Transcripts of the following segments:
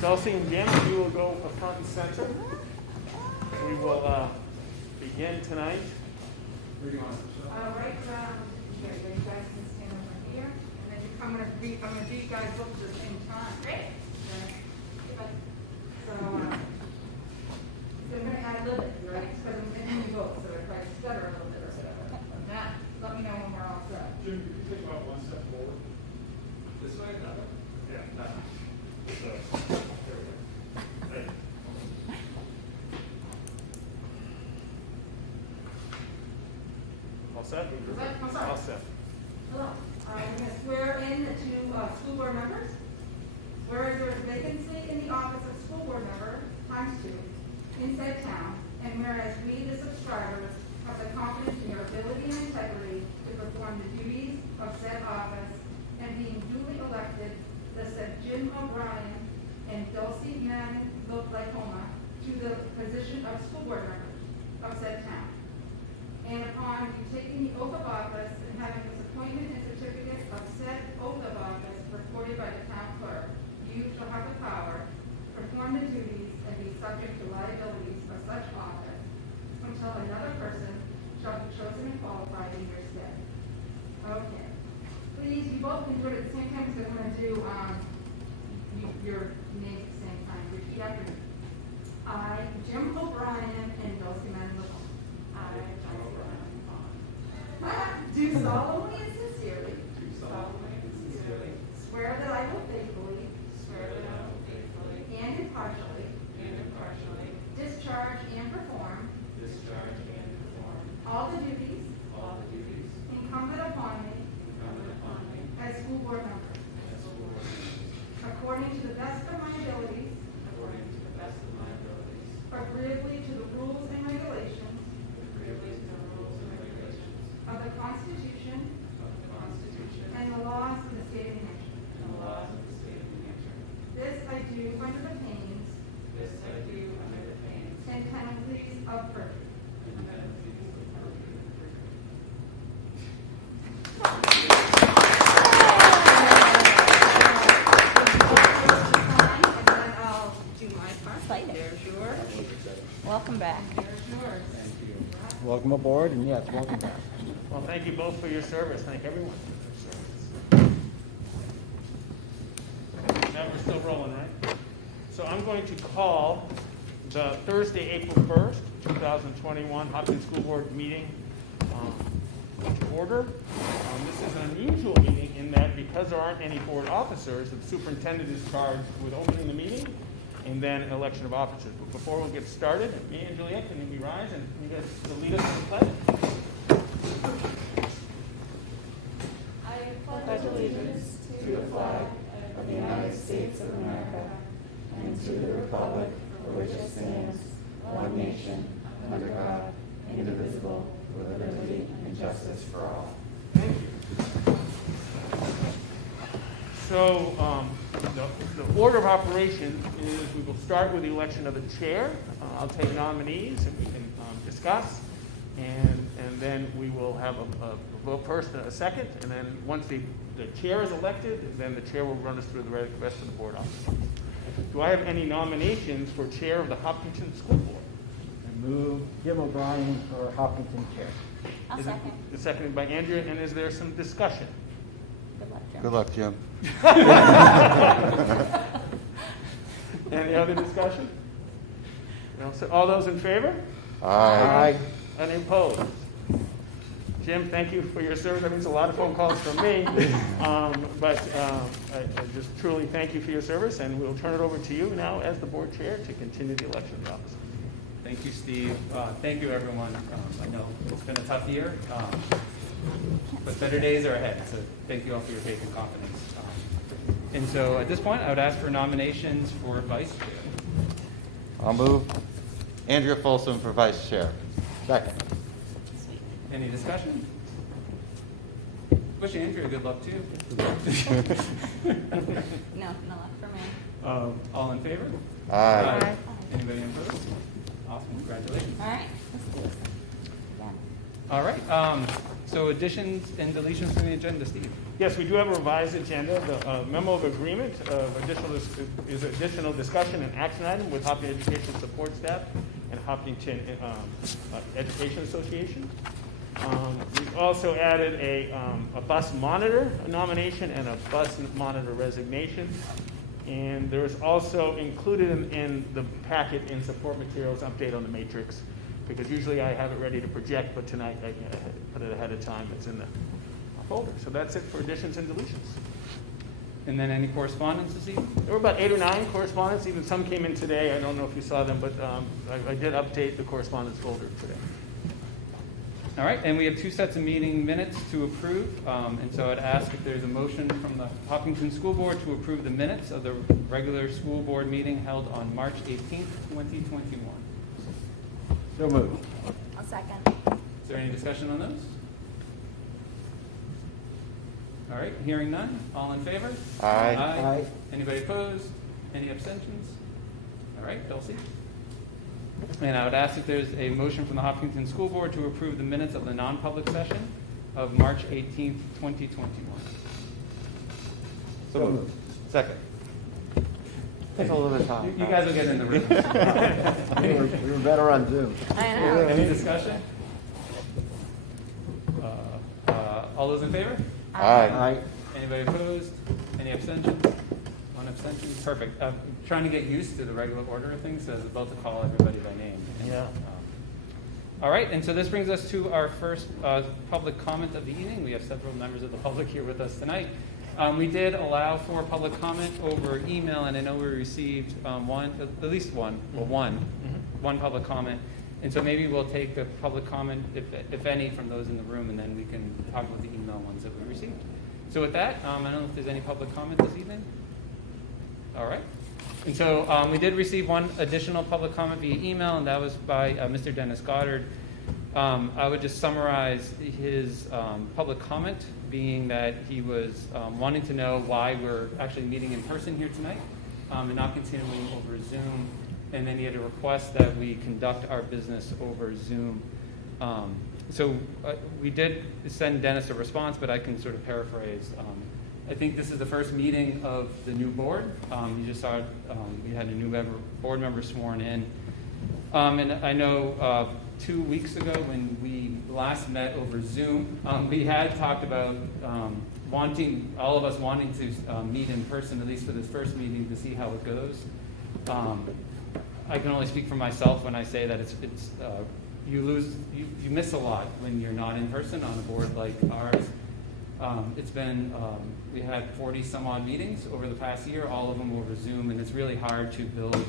Chelsea and Jim, you will go front and center. We will begin tonight. Where do you want to start? Right around here. You guys can stand over here. And then I'm going to read you guys both at the same time. Great. So I'm going to add a little bit, right? Because I'm going to vote, so if I stutter a little bit or whatever. Matt, let me know when we're all set. Jim, could you take about one step forward? This way, that way? Yeah, that way. So, there we go. Right. All set? I'm sorry. All set. Hello. I'm going to swear in the two school board members. Whereas there is vacancy in the office of school board member, ×2, in said town, and whereas we, the subscribers, have the confidence in your ability and integrity to perform the duties of said office, and being duly elected, the said Jim O'Brien and Dulcie Mann Lacoma to the position of school board member of said town. And upon you taking the oath of office and having this appointment and certificate of said oath of office recorded by the town clerk, you shall have the power to perform the duties and be subject to liabilities of such office until another person shall be chosen and qualified in your stead. Okay. Please, you both can do it at the same time, because I'm going to do your names at the same time. Repeat after me. I, Jim O'Brien and Dulcie Mann I, do solemnly and sincerely swear that I will faithfully and impartially discharge and perform all the duties incumbent upon me as school board member according to the best of my abilities, agreeably to the rules and regulations of the Constitution and the laws of the state of New Hampshire. This I do under the pains and penalties of perjury. And then I'll do my part. Excited. There's yours. Welcome back. There's yours. Welcome aboard, and yes, welcome back. Well, thank you both for your service. Thank everyone for their service. Now we're still rolling, right? So I'm going to call the Thursday, April 1st, 2021 Hopkinton School Board meeting to order. This is an unusual meeting in that because there aren't any board officers, the superintendent is charged with opening the meeting and then election of officers. But before we get started, me and Juliet, can we rise and you guys lead us in the pledge? I pledge allegiance to the flag of the United States of America and to the republic for which it stands, one nation, under God, indivisible, with liberty and justice for all. Thank you. So the order of operation is we will start with the election of the chair. I'll take nominees and we can discuss. And then we will have a vote first and a second. And then once the chair is elected, then the chair will run us through the rest of the board officers. Do I have any nominations for chair of the Hopkinton School Board? I move Jim O'Brien for Hopkinton chair. I'll second. It's seconded by Andrea. And is there some discussion? Good luck, Jim. Good luck, Jim. Any other discussion? No? So all those in favor? Aye. Any opposed? Jim, thank you for your service. That means a lot of phone calls from me. But I just truly thank you for your service, and we'll turn it over to you now as the board chair to continue the election of the officers. Thank you, Steve. Thank you, everyone. I know it's been a tough year, but better days are ahead. So thank you all for your faith and confidence. And so at this point, I would ask for nominations for vice chair. I'll move Andrea Folsom for vice chair. Second. Any discussion? Wish Andrea good luck too. No luck for me. All in favor? Aye. Anybody opposed? Awesome, congratulations. All right, let's do this. Yeah. All right, So additions and deletions from the agenda, Steve. Yes, we do have a revised agenda. The memo of agreement of additional discussion and action item with Hopkinton Education Support Staff and Hopkinton Education Association. We also added a bus monitor nomination and a bus monitor resignation. And there is also included in the packet in support materials update on the matrix, because usually I have it ready to project, but tonight I put it ahead of time. It's in the folder. So that's it for additions and deletions. And then any correspondence this evening? There were about 8 or 9 correspondence. Even some came in today. I don't know if you saw them, but I did update the correspondence folder today. All right, and we have 2 sets of meeting minutes to approve. And so I'd ask if there's a motion from the Hopkinton School Board to approve the minutes of the regular school board meeting held on March 18th, 2021. So moved. I'll second. Is there any discussion on those? All right, hearing none. All in favor? Aye. Aye. Anybody opposed? Any abstentions? All right, Dulcie. And I would ask if there's a motion from the Hopkinton School Board to approve the minutes of the non-public session of March 18th, 2021. So moved. Second. Takes a little bit of time. You guys will get in the room. We were better on Zoom. I know. Any discussion? All those in favor? Aye. Anybody opposed? Any abstentions? One abstention? Perfect. I'm trying to get used to the regular order of things, so I was about to call everybody by name. Yeah. All right, and so this brings us to our first public comment of the evening. We have several members of the public here with us tonight. We did allow for public comment over email, and I know we received one public comment. And so maybe we'll take the public comment, if any, from those in the room, and then we can talk about the email ones that we received. So with that, I don't know if there's any public comment this evening. All right. And so we did receive one additional public comment via email, and that was by Mr. Dennis Goddard. I would just summarize his public comment, being that he was wanting to know why we're actually meeting in person here tonight and not continuing over Zoom. And then he had a request that we conduct our business over Zoom. So we did send Dennis a response, but I can sort of paraphrase. I think this is the first meeting of the new board. You just saw we had a new board member sworn in. And I know 2 weeks ago when we last met over Zoom, we had talked about all of us wanting to meet in person, at least for this first meeting, to see how it goes. I can only speak for myself when I say that you miss a lot when you're not in person on a board like ours. It's been, we had 40 some odd meetings over the past year, all of them over Zoom, and it's really hard to build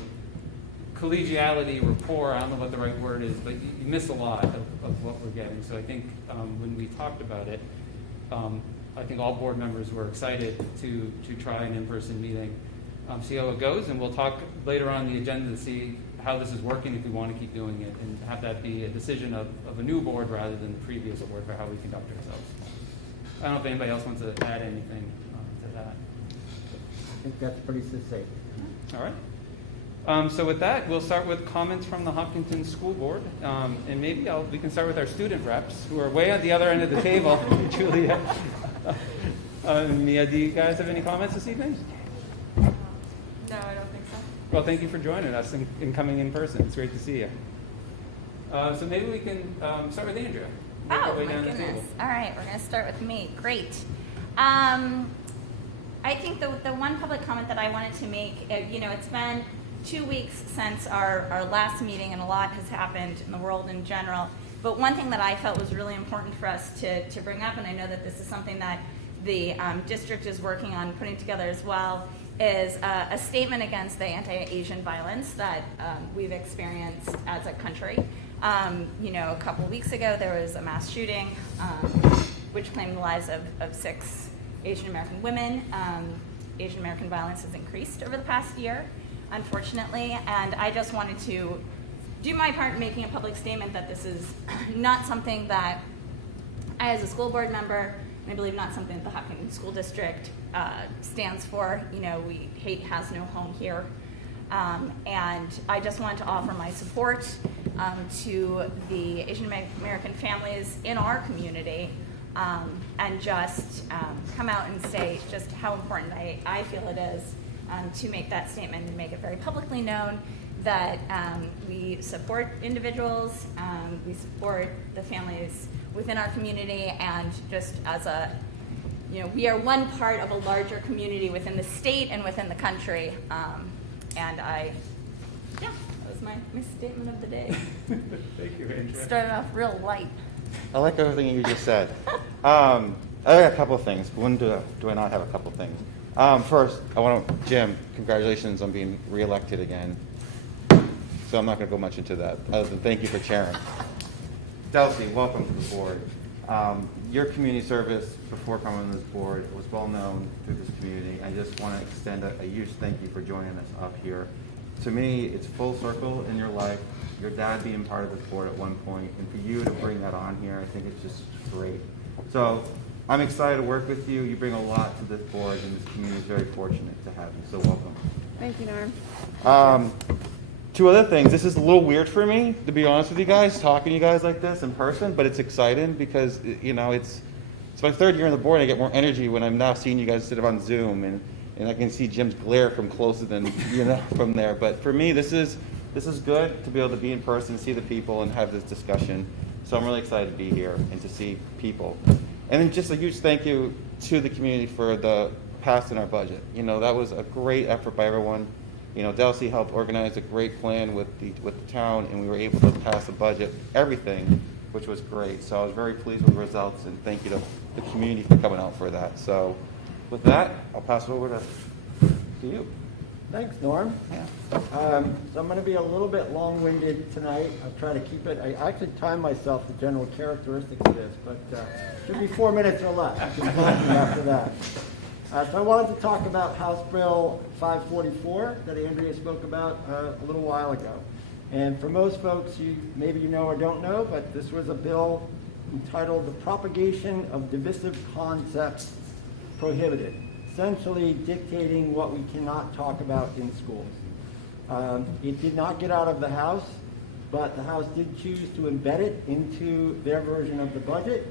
collegiality, rapport, I don't know what the right word is, but you miss a lot of what we're getting. So I think when we talked about it, I think all board members were excited to try an in-person meeting, see how it goes, and we'll talk later on the agenda to see how this is working, if we want to keep doing it, and have that be a decision of a new board rather than the previous board for how we conduct ourselves. I don't know if anybody else wants to add anything to that. I think that's pretty succinct. All right. So with that, we'll start with comments from the Hopkinton School Board. And maybe we can start with our student reps, who are way at the other end of the table. Julia. Mia, do you guys have any comments this evening? No, I don't think so. Well, thank you for joining us and coming in person. It's great to see you. So maybe we can start with Andrea. Work our Oh, way my down the goodness. table. All right, we're going to start with me. Great. I think the one public comment that I wanted to make, it's been 2 weeks since our last meeting, and a lot has happened in the world in general. But one thing that I felt was really important for us to bring up, and I know that this is something that the district is working on putting together as well, is a statement against the anti-Asian violence that we've experienced as a country. A couple of weeks ago, there was a mass shooting which claimed the lives of 6 Asian American women. Asian American violence has increased over the past year, unfortunately, and I just wanted to do my part in making a public statement that this is not something that I, as a school board member, and I believe not something that the Hopkinton School District stands for. Hate has no home here. And I just wanted to offer my support to the Asian American families in our community and just come out and say just how important I feel it is to make that statement and make it very publicly known that we support individuals, we support the families within our community, and just as a, we are one part of a larger community within the state and within the country. And that was my statement of the day. Thank you, Andrea. Started off real light. I like everything you just said. I got a couple of things. When do I not have a couple of things? First, Jim, congratulations on being reelected again. So I'm not going to go much into that, other than thank you for chairing. Delcy, welcome to the board. Your community service before coming on this board was well known through this community. I just want to extend a huge thank you for joining us up here. To me, it's full circle in your life. Your dad being part of this board at one point, and for you to bring that on here, I think it's just great. So I'm excited to work with you. You bring a lot to this board, and this community is very fortunate to have you. So welcome. Thank you, Norm. Two other things. This is a little weird for me, to be honest with you guys, talking to you guys like this in person, but it's exciting because, it's my third year on the board, and I get more energy when I'm now seeing you guys sit on Zoom, and I can see Jim's glare from closer than, from there. But for me, this is good to be able to be in person, see the people, and have this discussion. So I'm really excited to be here and to see people. And then just a huge thank you to the community for the passing our budget. That was a great effort by everyone. Delcy helped organize a great plan with the town, and we were able to pass the budget, everything, which was great. So I was very pleased with the results, and thank you to the community for coming out for that. So with that, I'll pass it over to you. Thanks, Norm. Yeah. So I'm going to be a little bit long-winded tonight. I'll try to keep it. I actually timed myself the general characteristics of this, but should be 4 minutes or less. You can talk to me after that. So I wanted to talk about House Bill 544 that Andrea spoke about a little while ago. And for most folks, maybe you know or don't know, but this was a bill entitled The Propagation of Divisive Concepts Prohibited, essentially dictating what we cannot talk about in schools. It did not get out of the House, but the House did choose to embed it into their version of the budget.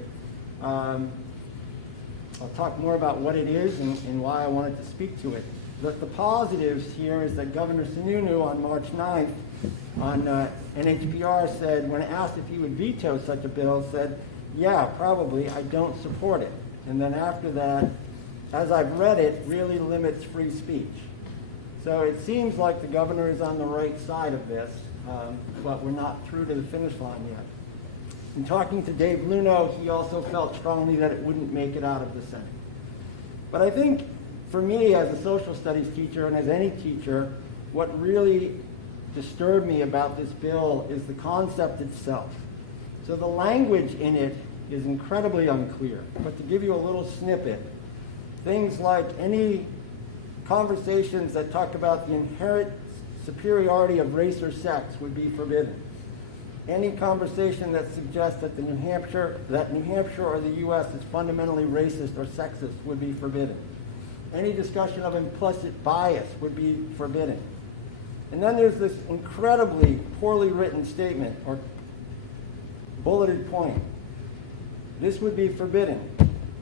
I'll talk more about what it is and why I wanted to speak to it. The positives here is that Governor Sununu on March 9th on NHPR said, when asked if he would veto such a bill, said, yeah, probably, I don't support it. And then after that, as I've read it, really limits free speech. So it seems like the governor is on the right side of this, but we're not through to the finish line yet. In talking to Dave Luno, he also felt strongly that it wouldn't make it out of the Senate. But I think for me as a social studies teacher and as any teacher, what really disturbed me about this bill is the concept itself. So the language in it is incredibly unclear. But to give you a little snippet, things like any conversations that talk about the inherent superiority of race or sex would be forbidden. Any conversation that suggests that New Hampshire or the U.S. is fundamentally racist or sexist would be forbidden. Any discussion of implicit bias would be forbidden. And then there's this incredibly poorly written statement or bulleted point. This would be forbidden.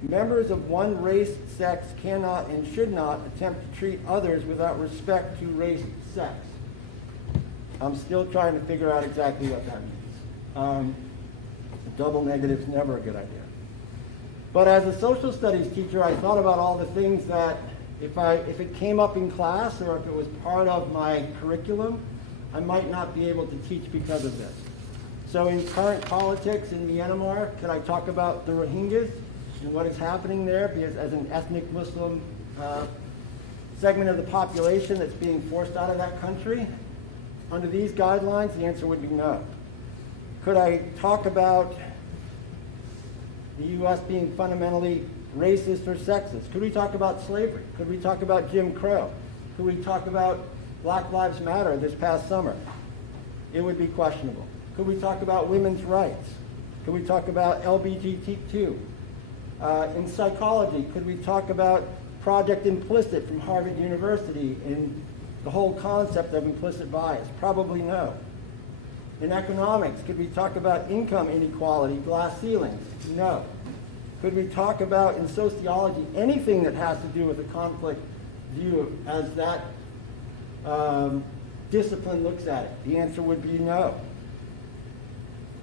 Members of one race, sex cannot and should not attempt to treat others without respect to race, sex. I'm still trying to figure out exactly what that means. Double negative is never a good idea. But as a social studies teacher, I thought about all the things that if it came up in class or if it was part of my curriculum, I might not be able to teach because of this. So in current politics in Myanmar, could I talk about the Rohingyas and what is happening there? Because as an ethnic Muslim segment of the population that's being forced out of that country, under these guidelines, the answer would be no. Could I talk about the U.S. being fundamentally racist or sexist? Could we talk about slavery? Could we talk about Jim Crow? Could we talk about Black Lives Matter this past summer? It would be questionable. Could we talk about women's rights? Could we talk about LGBTQ? In psychology, could we talk about Project Implicit from Harvard University and the whole concept of implicit bias? Probably no. In economics, could we talk about income inequality, glass ceilings? No. Could we talk about in sociology anything that has to do with a conflict view as that discipline looks at it? The answer would be no.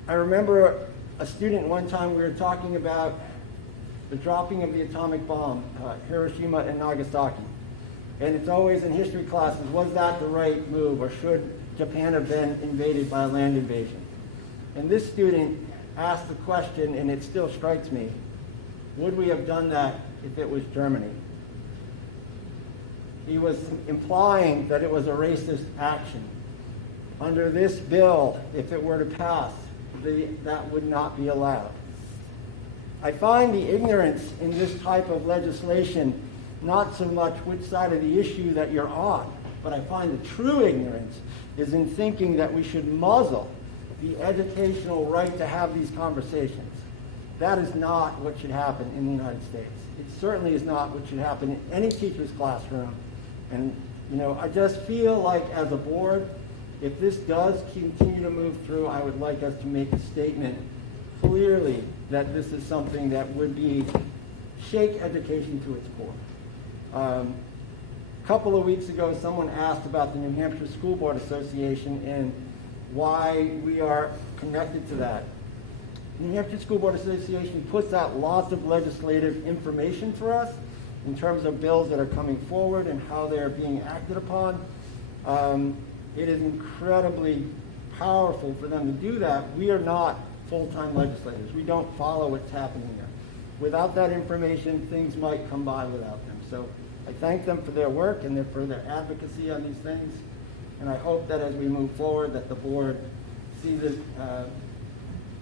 I remember a student one time, we were talking about the dropping of the atomic bomb, Hiroshima and Nagasaki. And it's always in history classes, was that the right move, or should Japan have been invaded by a land invasion? And this student asked the question, and it still strikes me, would we have done that if it was Germany? He was implying that it was a racist action. Under this bill, if it were to pass, that would not be allowed. I find the ignorance in this type of legislation not so much which side of the issue that you're on, but I find the true ignorance is in thinking that we should muzzle the educational right to have these conversations. That is not what should happen in the United States. It certainly is not what should happen in any teacher's classroom. And, I just feel like as a board, if this does continue to move through, I would like us to make a statement clearly that this is something that would shake education to its core. A couple of weeks ago, someone asked about the New Hampshire School Board Association and why we are connected to that. The New Hampshire School Board Association puts out lots of legislative information for us in terms of bills that are coming forward and how they're being acted upon. It is incredibly powerful for them to do that. We are not full-time legislators. We don't follow what's happening there. Without that information, things might come by without them. So I thank them for their work and for their advocacy on these things. And I hope that as we move forward, that the board sees it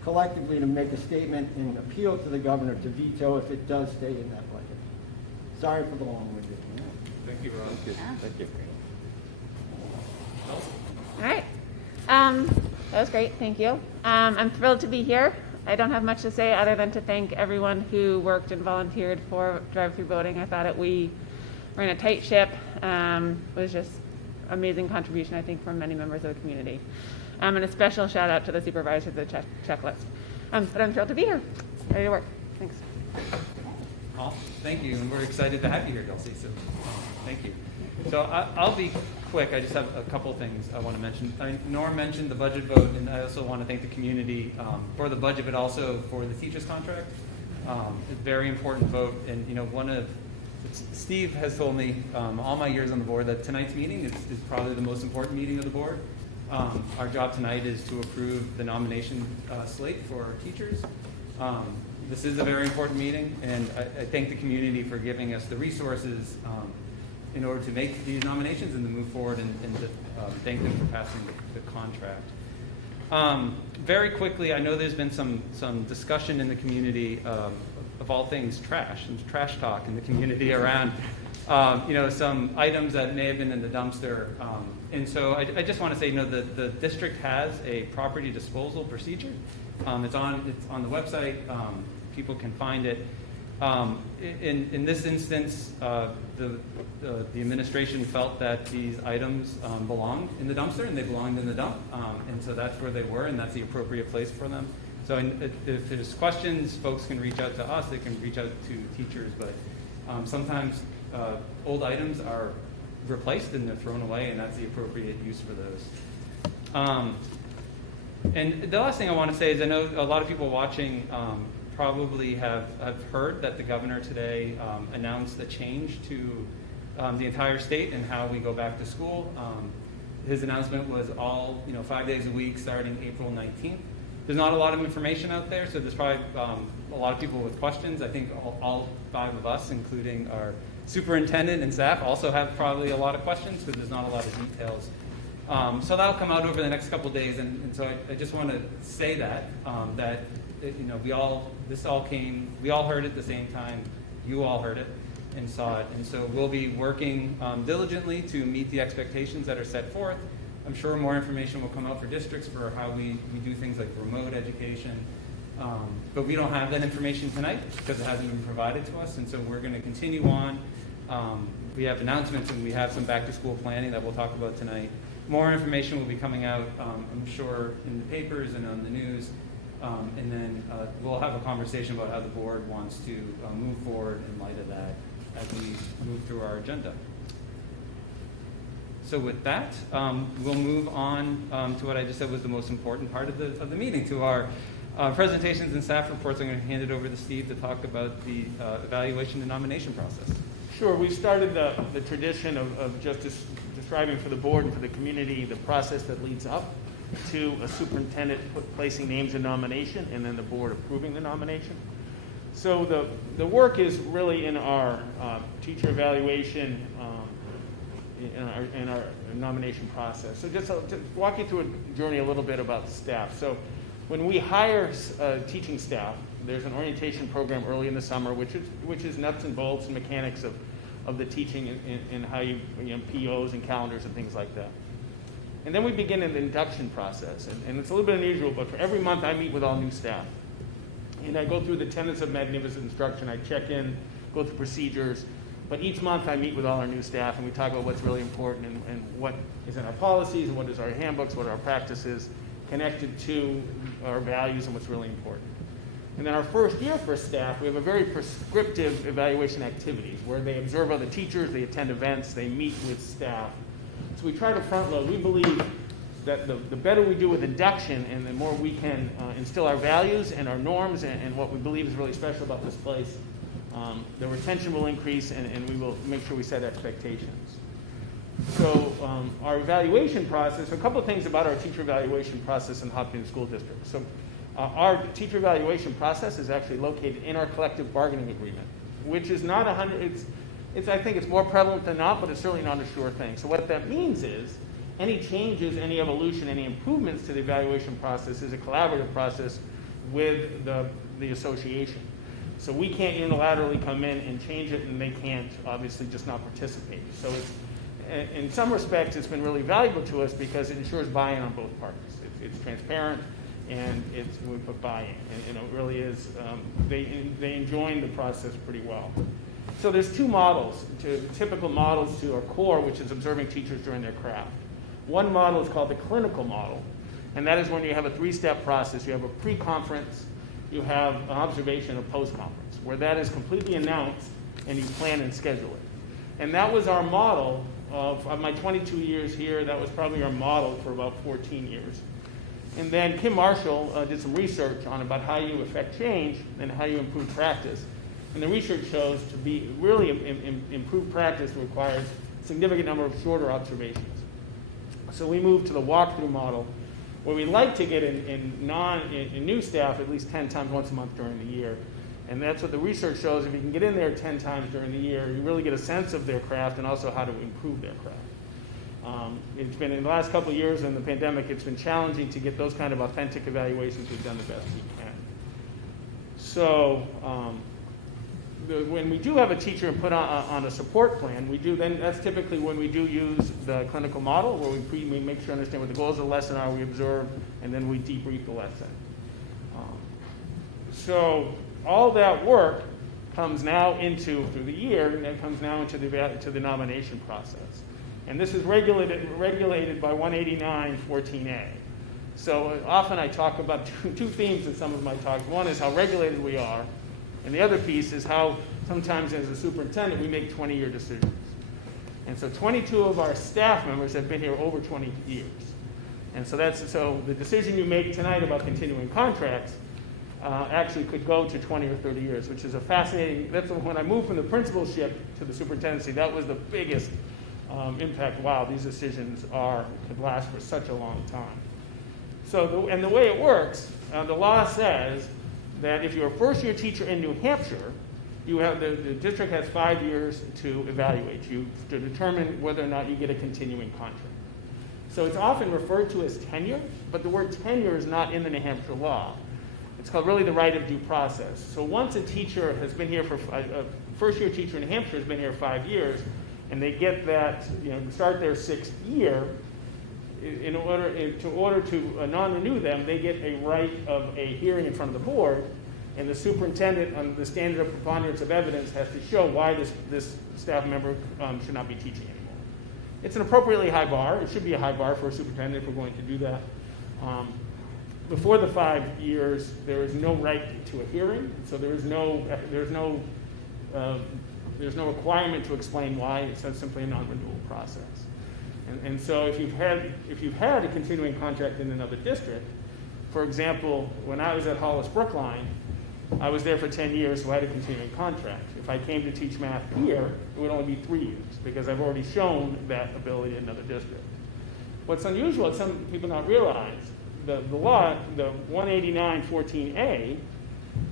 collectively to make a statement and appeal to the governor to veto if it does stay in that budget. Sorry for the long-winded. Thank you, Ron. Thank you. All right. That was great. Thank you. I'm thrilled to be here. I don't have much to say other than to thank everyone who worked and volunteered for drive-through voting. I thought we ran a tight ship. It was just amazing contribution, I think, from many members of the community. And a special shout out to the supervisor of the checklist. But I'm thrilled to be here. Ready to work. Thanks. Awesome. Thank you, and we're excited to have you here, Dulcie. So, thank you. So I'll be quick. I just have a couple things I want to mention. Norm mentioned the budget vote, and I also want to thank the community for the budget, but also for the teachers' contract. A very important vote, and Steve has told me all my years on the board that tonight's meeting is probably the most important meeting of the board. Our job tonight is to approve the nomination slate for our teachers. This is a very important meeting, and I thank the community for giving us the resources in order to make these nominations and to move forward, and to thank them for passing the contract. Very quickly, I know there's been some discussion in the community of all things trash and trash talk in the community around some items that may have been in the dumpster. And so I just want to say, the district has a property disposal procedure. It's on the website. People can find it. In this instance, the administration felt that these items belonged in the dumpster, and they belonged in the dump. And so that's where they were, and that's the appropriate place for them. So if there's questions, folks can reach out to us. They can reach out to teachers. But sometimes old items are replaced and they're thrown away, and that's the appropriate use for those. And the last thing I want to say is, I know a lot of people watching probably have heard that the governor today announced a change to the entire state and how we go back to school. His announcement was all 5 days a week starting April 19th. There's not a lot of information out there, so there's probably a lot of people with questions. I think all 5 of us, including our superintendent and staff, also have probably a lot of questions because there's not a lot of details. So that'll come out over the next couple of days, and so I just want to say that we all heard it at the same time. You all heard it and saw it, and so we'll be working diligently to meet the expectations that are set forth. I'm sure more information will come out for districts for how we do things like remote education, but we don't have that information tonight because it hasn't been provided to us, and so we're going to continue on. We have announcements, and we have some back-to-school planning that we'll talk about tonight. More information will be coming out, I'm sure, in the papers and on the news And then we'll have a conversation about how the board wants to move forward in light of that as we move through our agenda. So with that, we'll move on to what I just said was the most important part of the meeting, to our presentations and staff reports. I'm going to hand it over to Steve to talk about the evaluation and nomination process. Sure, we've started the tradition of just describing for the board and for the community the process that leads up to a superintendent placing names in nomination and then the board approving the nomination. So the work is really in our teacher evaluation in our nomination process. So just to walk you through a journey a little bit about staff. So when we hire teaching staff, there's an orientation program early in the summer, which is nuts and bolts and mechanics of the teaching and how you know, POs and calendars and things like that. And then we begin an induction process, and it's a little bit unusual, but for every month I meet with all new staff. And I go through the tenets of magnificent instruction. I check in, go through procedures, but each month I meet with all our new staff and we talk about what's really important and what is in our policies and what is our handbooks, what are our practices, connected to our values and what's really important. And then our first year for staff, we have a very prescriptive evaluation activities where they observe other teachers, they attend events, they meet with staff. So we try to front load. We believe that the better we do with induction and the more we can instill our values and our norms and what we believe is really special about this place, the retention will increase and we will make sure we set expectations. So our evaluation process, a couple of things about our teacher evaluation process in Hopkinton School District. So our teacher evaluation process is actually located in our collective bargaining agreement, which is not 100, I think it's more prevalent than not, but it's certainly not a sure thing. So what that means is any changes, any evolution, any improvements to the evaluation process is a collaborative process with the association. So we can't unilaterally come in and change it, and they can't obviously just not participate. So it's, in some respects, it's been really valuable to us because it ensures buy-in on both parties. It's transparent, and we put buy-in, and it really is. They enjoy the process pretty well. So there's two models, typical models to our core, which is observing teachers during their craft. One model is called the clinical model, and that is when you have a three-step process. You have a pre-conference, you have an observation, a post-conference, where that is completely announced and you plan and schedule it. And that was our model of my 22 years here. That was probably our model for about 14 years. And then Kim Marshall did some research on about how you affect change and how you improve practice. And the research shows to be really improved practice requires a significant number of shorter observations. So we moved to the walkthrough model, where we like to get in new staff at least 10 times once a month during the year. And that's what the research shows. If you can get in there 10 times during the year, you really get a sense of their craft and also how to improve their craft. It's been, in the last couple of years in the pandemic, it's been challenging to get those kind of authentic evaluations. We've done the best we can. So when we do have a teacher and put on a support plan, that's typically when we do use the clinical model, where we make sure to understand what the goals of the lesson are, we observe, and then we debrief the lesson. So all that work comes now through the year, and that comes now into the nomination process. And this is regulated by 189.14a. So often I talk about two themes in some of my talks. One is how regulated we are, and the other piece is how sometimes as a superintendent we make 20-year decisions. And so 22 of our staff members have been here over 20 years. And so the decision you make tonight about continuing contracts actually could go to 20 or 30 years, which is a fascinating, when I moved from the principalship to the superintendency, that was the biggest impact. Wow, these decisions could last for such a long time. So the way it works, the law says that if you're a first-year teacher in New Hampshire, the district has 5 years to evaluate you to determine whether or not you get a continuing contract. So it's often referred to as tenure, but the word tenure is not in the New Hampshire law. It's called really the right of due process. So once a teacher has been here a first-year teacher in New Hampshire has been here 5 years, and they get that, start their 6th year, in order to non-renew them, they get a right of a hearing in front of the board, and the superintendent, on the standard of preponderance of evidence, has to show why this staff member should not be teaching anymore. It's an appropriately high bar. It should be a high bar for a superintendent if we're going to do that. before the 5 years, there is no right to a hearing, so there's no requirement to explain why. It's simply a non-renewal process. And so if you've had a continuing contract in another district, for example, when I was at Hollis Brookline, I was there for 10 years, so I had a continuing contract. If I came to teach math here, it would only be 3 years because I've already shown that ability in another district. What's unusual, and some people not realize, the law, the 189-14A,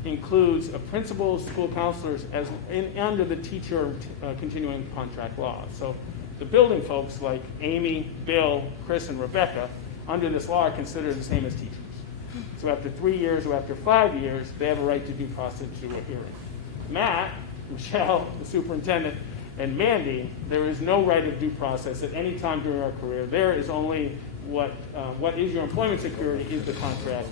includes a principals, school counselors under the teacher continuing contract law. So the building folks like Amy, Bill, Chris, and Rebecca, under this law are considered the same as teachers. So after 3 years or after 5 years, they have a right to due process through a hearing. Matt, Michelle, the superintendent, and Mandy, there is no right of due process at any time during our career. There is only what is your employment security is the contract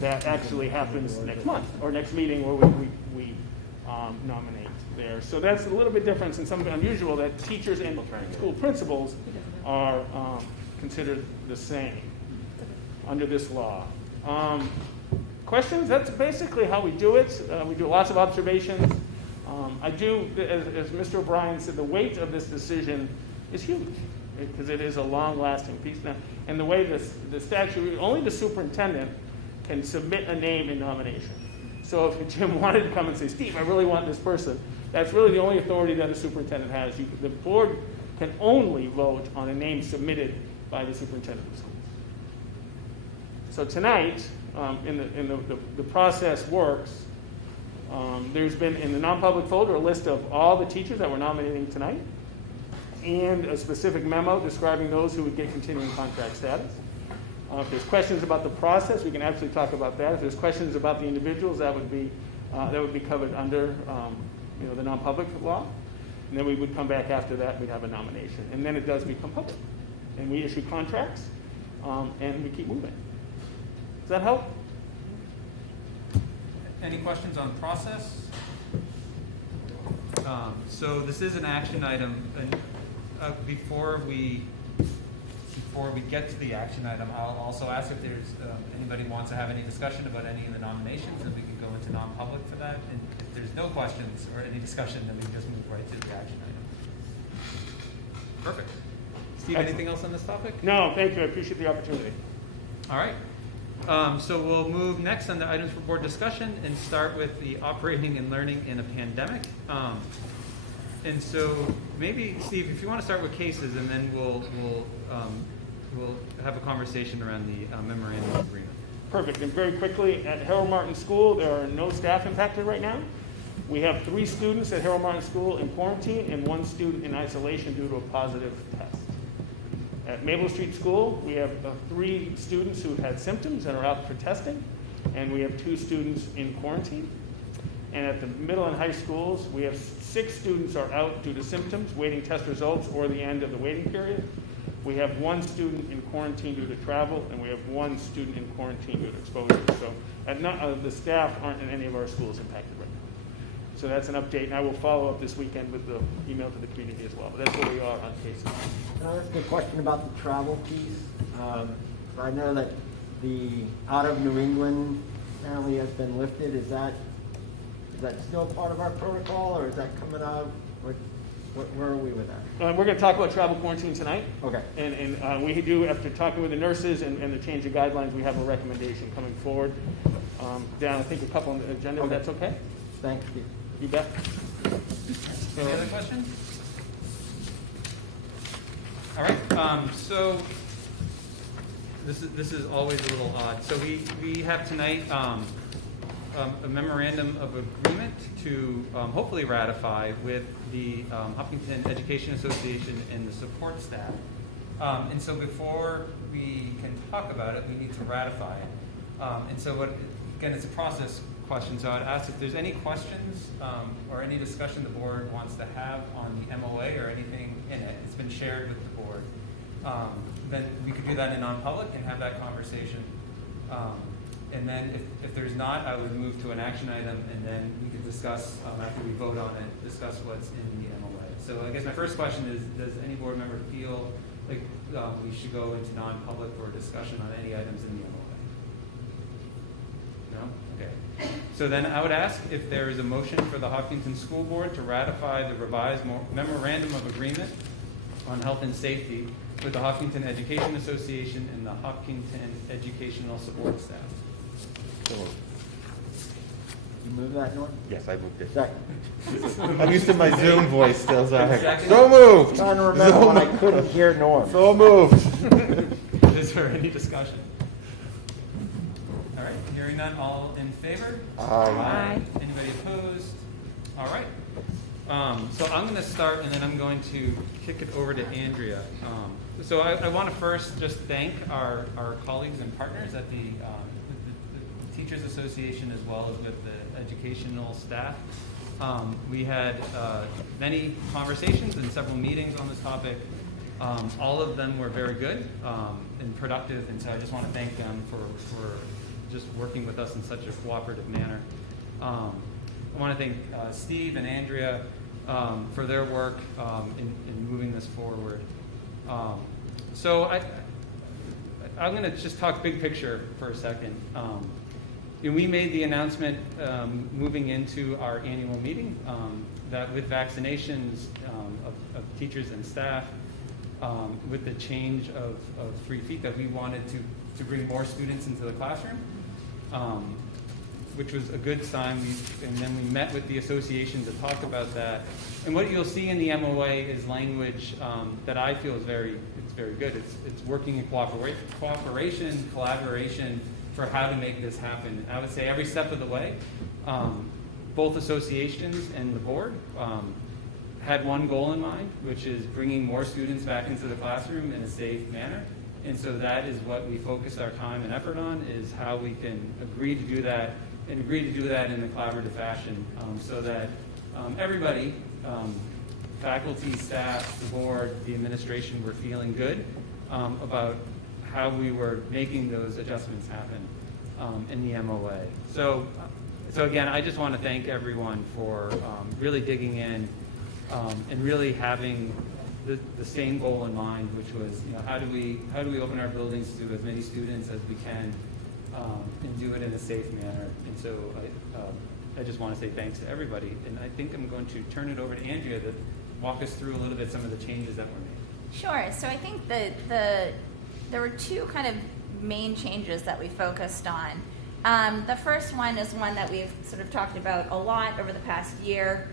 that actually happens next month or next meeting where we nominate there. So that's a little bit different and something unusual that teachers and school principals are considered the same under this law. Questions? That's basically how we do it. We do lots of observations. I do, as Mr. O'Brien said, the weight of this decision is huge because it is a long-lasting piece now. And the way the statute, only the superintendent can submit a name in nomination. So if Jim wanted to come and say, Steve, I really want this person, that's really the only authority that the superintendent has. The board can only vote on a name submitted by the superintendent of schools. So tonight, the process works. There's been in the non-public folder a list of all the teachers that we're nominating tonight and a specific memo describing those who would get continuing contract status. If there's questions about the process, we can actually talk about that. If there's questions about the individuals, that would be covered under the non-public law. And then we would come back after that, we'd have a nomination. And then it does become public. And we issue contracts, and we keep moving. Does that help? Any questions on process? So this is an action item, and before we get to the action item, I'll also ask if there's anybody wants to have any discussion about any of the nominations, and we can go into non-public for that. And if there's no questions or any discussion, then we can just move right to the action item. Perfect. Steve, anything else on this topic? No, thank you. I appreciate the opportunity. All right. So we'll move next on the items for board discussion and start with the operating and learning in a pandemic. And so maybe, Steve, if you want to start with cases, and then we'll have a conversation around the memorandum of agreement. Perfect. And very quickly, at Harold Martin School, there are no staff impacted right now. We have 3 students at Harold Martin School in quarantine and 1 student in isolation due to a positive test. At Maple Street School, we have 3 students who have had symptoms and are out for testing, and we have 2 students in quarantine. And at the middle and high schools, we have 6 students are out due to symptoms, waiting test results, or the end of the waiting period. We have 1 student in quarantine due to travel, and we have 1 student in quarantine due to exposure. So the staff aren't in any of our schools impacted right now. So that's an update, and I will follow up this weekend with the email to the community as well. But that's where we are on cases. Can I ask a question about the travel piece? I know that the out of New England apparently has been lifted. Is that still part of our protocol, or is that coming out? Where are we with that? We're going to talk about travel quarantine tonight. Okay. And we do, after talking with the nurses and the change of guidelines, we have a recommendation coming forward. Down, I think, a couple on the agenda. Okay. If that's okay? Thanks, Steve. You bet. Any other questions? All right. So this is always a little odd. So we have tonight a memorandum of agreement to hopefully ratify with the Hopkinton Education Association and the support staff. And so before we can talk about it, we need to ratify it. And so again, it's a process question. So I'd ask if there's any questions or any discussion the board wants to have on the MOA or anything in it. It's been shared with the board. Then we could do that in non-public and have that conversation. And then if there's not, I would move to an action item, and then we could discuss, after we vote on it, discuss what's in the MOA. So I guess my first question is, does any board member feel like we should go into non-public for discussion on any items in the MOA? No? Okay. So then I would ask if there is a motion for the Hopkinton School Board to ratify the revised memorandum of agreement on health and safety with the Hopkinton Education Association and the Hopkinton Educational Support Staff. So moved. You move that, Norm? Yes, I moved it. Second. I'm used to my Zoom voice still, sorry. Second. So moved. Trying to remember when I couldn't hear Norm. So moved. Is there any discussion? All right, hearing none, all in favor? Aye. Anybody opposed? All right. So I'm going to start, and then I'm going to kick it over to Andrea. So I want to first just thank our colleagues and partners at the Teachers Association as well as with the educational staff. We had many conversations and several meetings on this topic. All of them were very good and productive, and so I just want to thank them for just working with us in such a cooperative manner. I want to thank Steve and Andrea for their work in moving this forward. So I'm going to just talk big picture for a second. We made the announcement moving into our annual meeting that with vaccinations of teachers and staff, with the change of 3 feet, that we wanted to bring more students into the classroom, which was a good sign. And then we met with the association to talk about that. And what you'll see in the MOA is language that I feel is very good. It's working in cooperation, collaboration for how to make this happen. I would say every step of the way, both associations and the board had one goal in mind, which is bringing more students back into the classroom in a safe manner. And so that is what we focused our time and effort on, is how we can agree to do that, and agree to do that in a collaborative fashion, so that everybody, faculty, staff, the board, the administration, were feeling good about how we were making those adjustments happen in the MOA. So again, I just want to thank everyone for really digging in and really having the same goal in mind, which was, how do we open our buildings to as many students as we can and do it in a safe manner. And so I just want to say thanks to everybody. And I think I'm going to turn it over to Andrea to walk us through a little bit some of the changes that were made. Sure. So I think there were two kind of main changes that we focused on. The first one is one that we've sort of talked about a lot over the past year,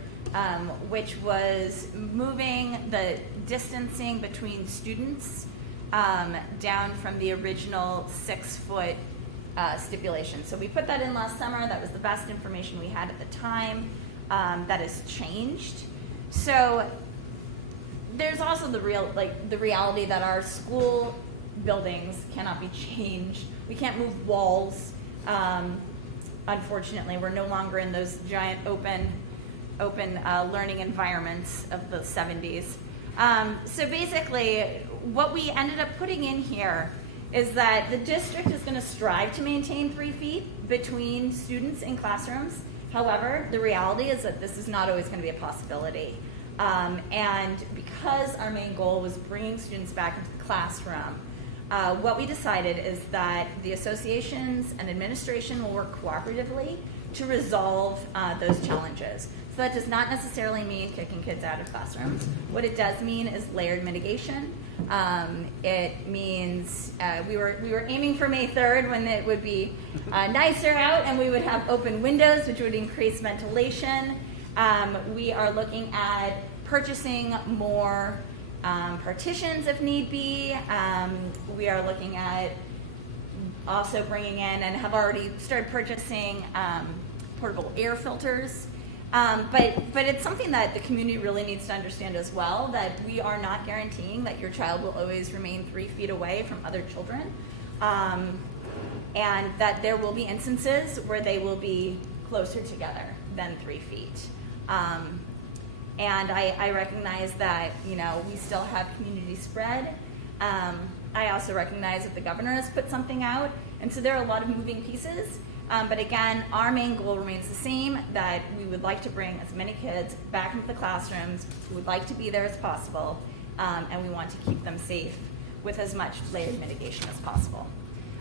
which was moving the distancing between students down from the original 6-foot stipulation. So we put that in last summer. That was the best information we had at the time. That has changed. So there's also the reality that our school buildings cannot be changed. We can't move walls. Unfortunately, we're no longer in those giant open learning environments of the 70s. So basically, what we ended up putting in here is that the district is going to strive to maintain 3 feet between students in classrooms. However, the reality is that this is not always going to be a possibility. And because our main goal was bringing students back into the classroom, what we decided is that the associations and administration will work cooperatively to resolve those challenges. So that does not necessarily mean kicking kids out of classrooms. What it does mean is layered mitigation. It means we were aiming for May 3rd, when it would be nicer out and we would have open windows, which would increase ventilation. We are looking at purchasing more partitions if need be. We are looking at also bringing in, and have already started purchasing, portable air filters. But it's something that the community really needs to understand as well, that we are not guaranteeing that your child will always remain 3 feet away from other children, and that there will be instances where they will be closer together than 3 feet. And I recognize that, we still have community spread. I also recognize that the governor has put something out, and so there are a lot of moving pieces. But again, our main goal remains the same, that we would like to bring as many kids back into the classrooms, who would like to be there as possible, and we want to keep them safe with as much layered mitigation as possible.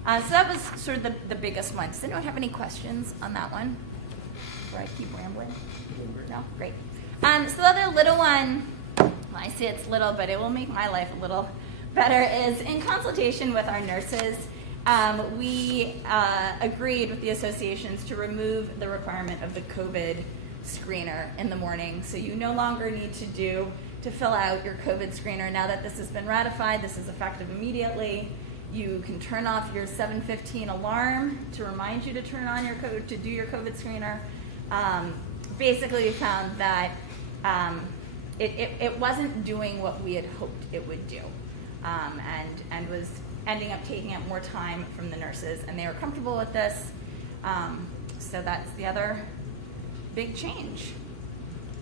So that was sort of the biggest one. Does anyone have any questions on that one before I keep rambling? No? Great. So the other little one, well, I say it's little, but it will make my life a little better, is in consultation with our nurses, we agreed with the associations to remove the requirement of the COVID screener in the morning. So you no longer need to fill out your COVID screener. Now that this has been ratified, this is effective immediately. You can turn off your 7:15 alarm to remind you to turn on your code to do your COVID screener. Basically, we found that it wasn't doing what we had hoped it would do, and was ending up taking up more time from the nurses, and they were comfortable with this. So that's the other big change.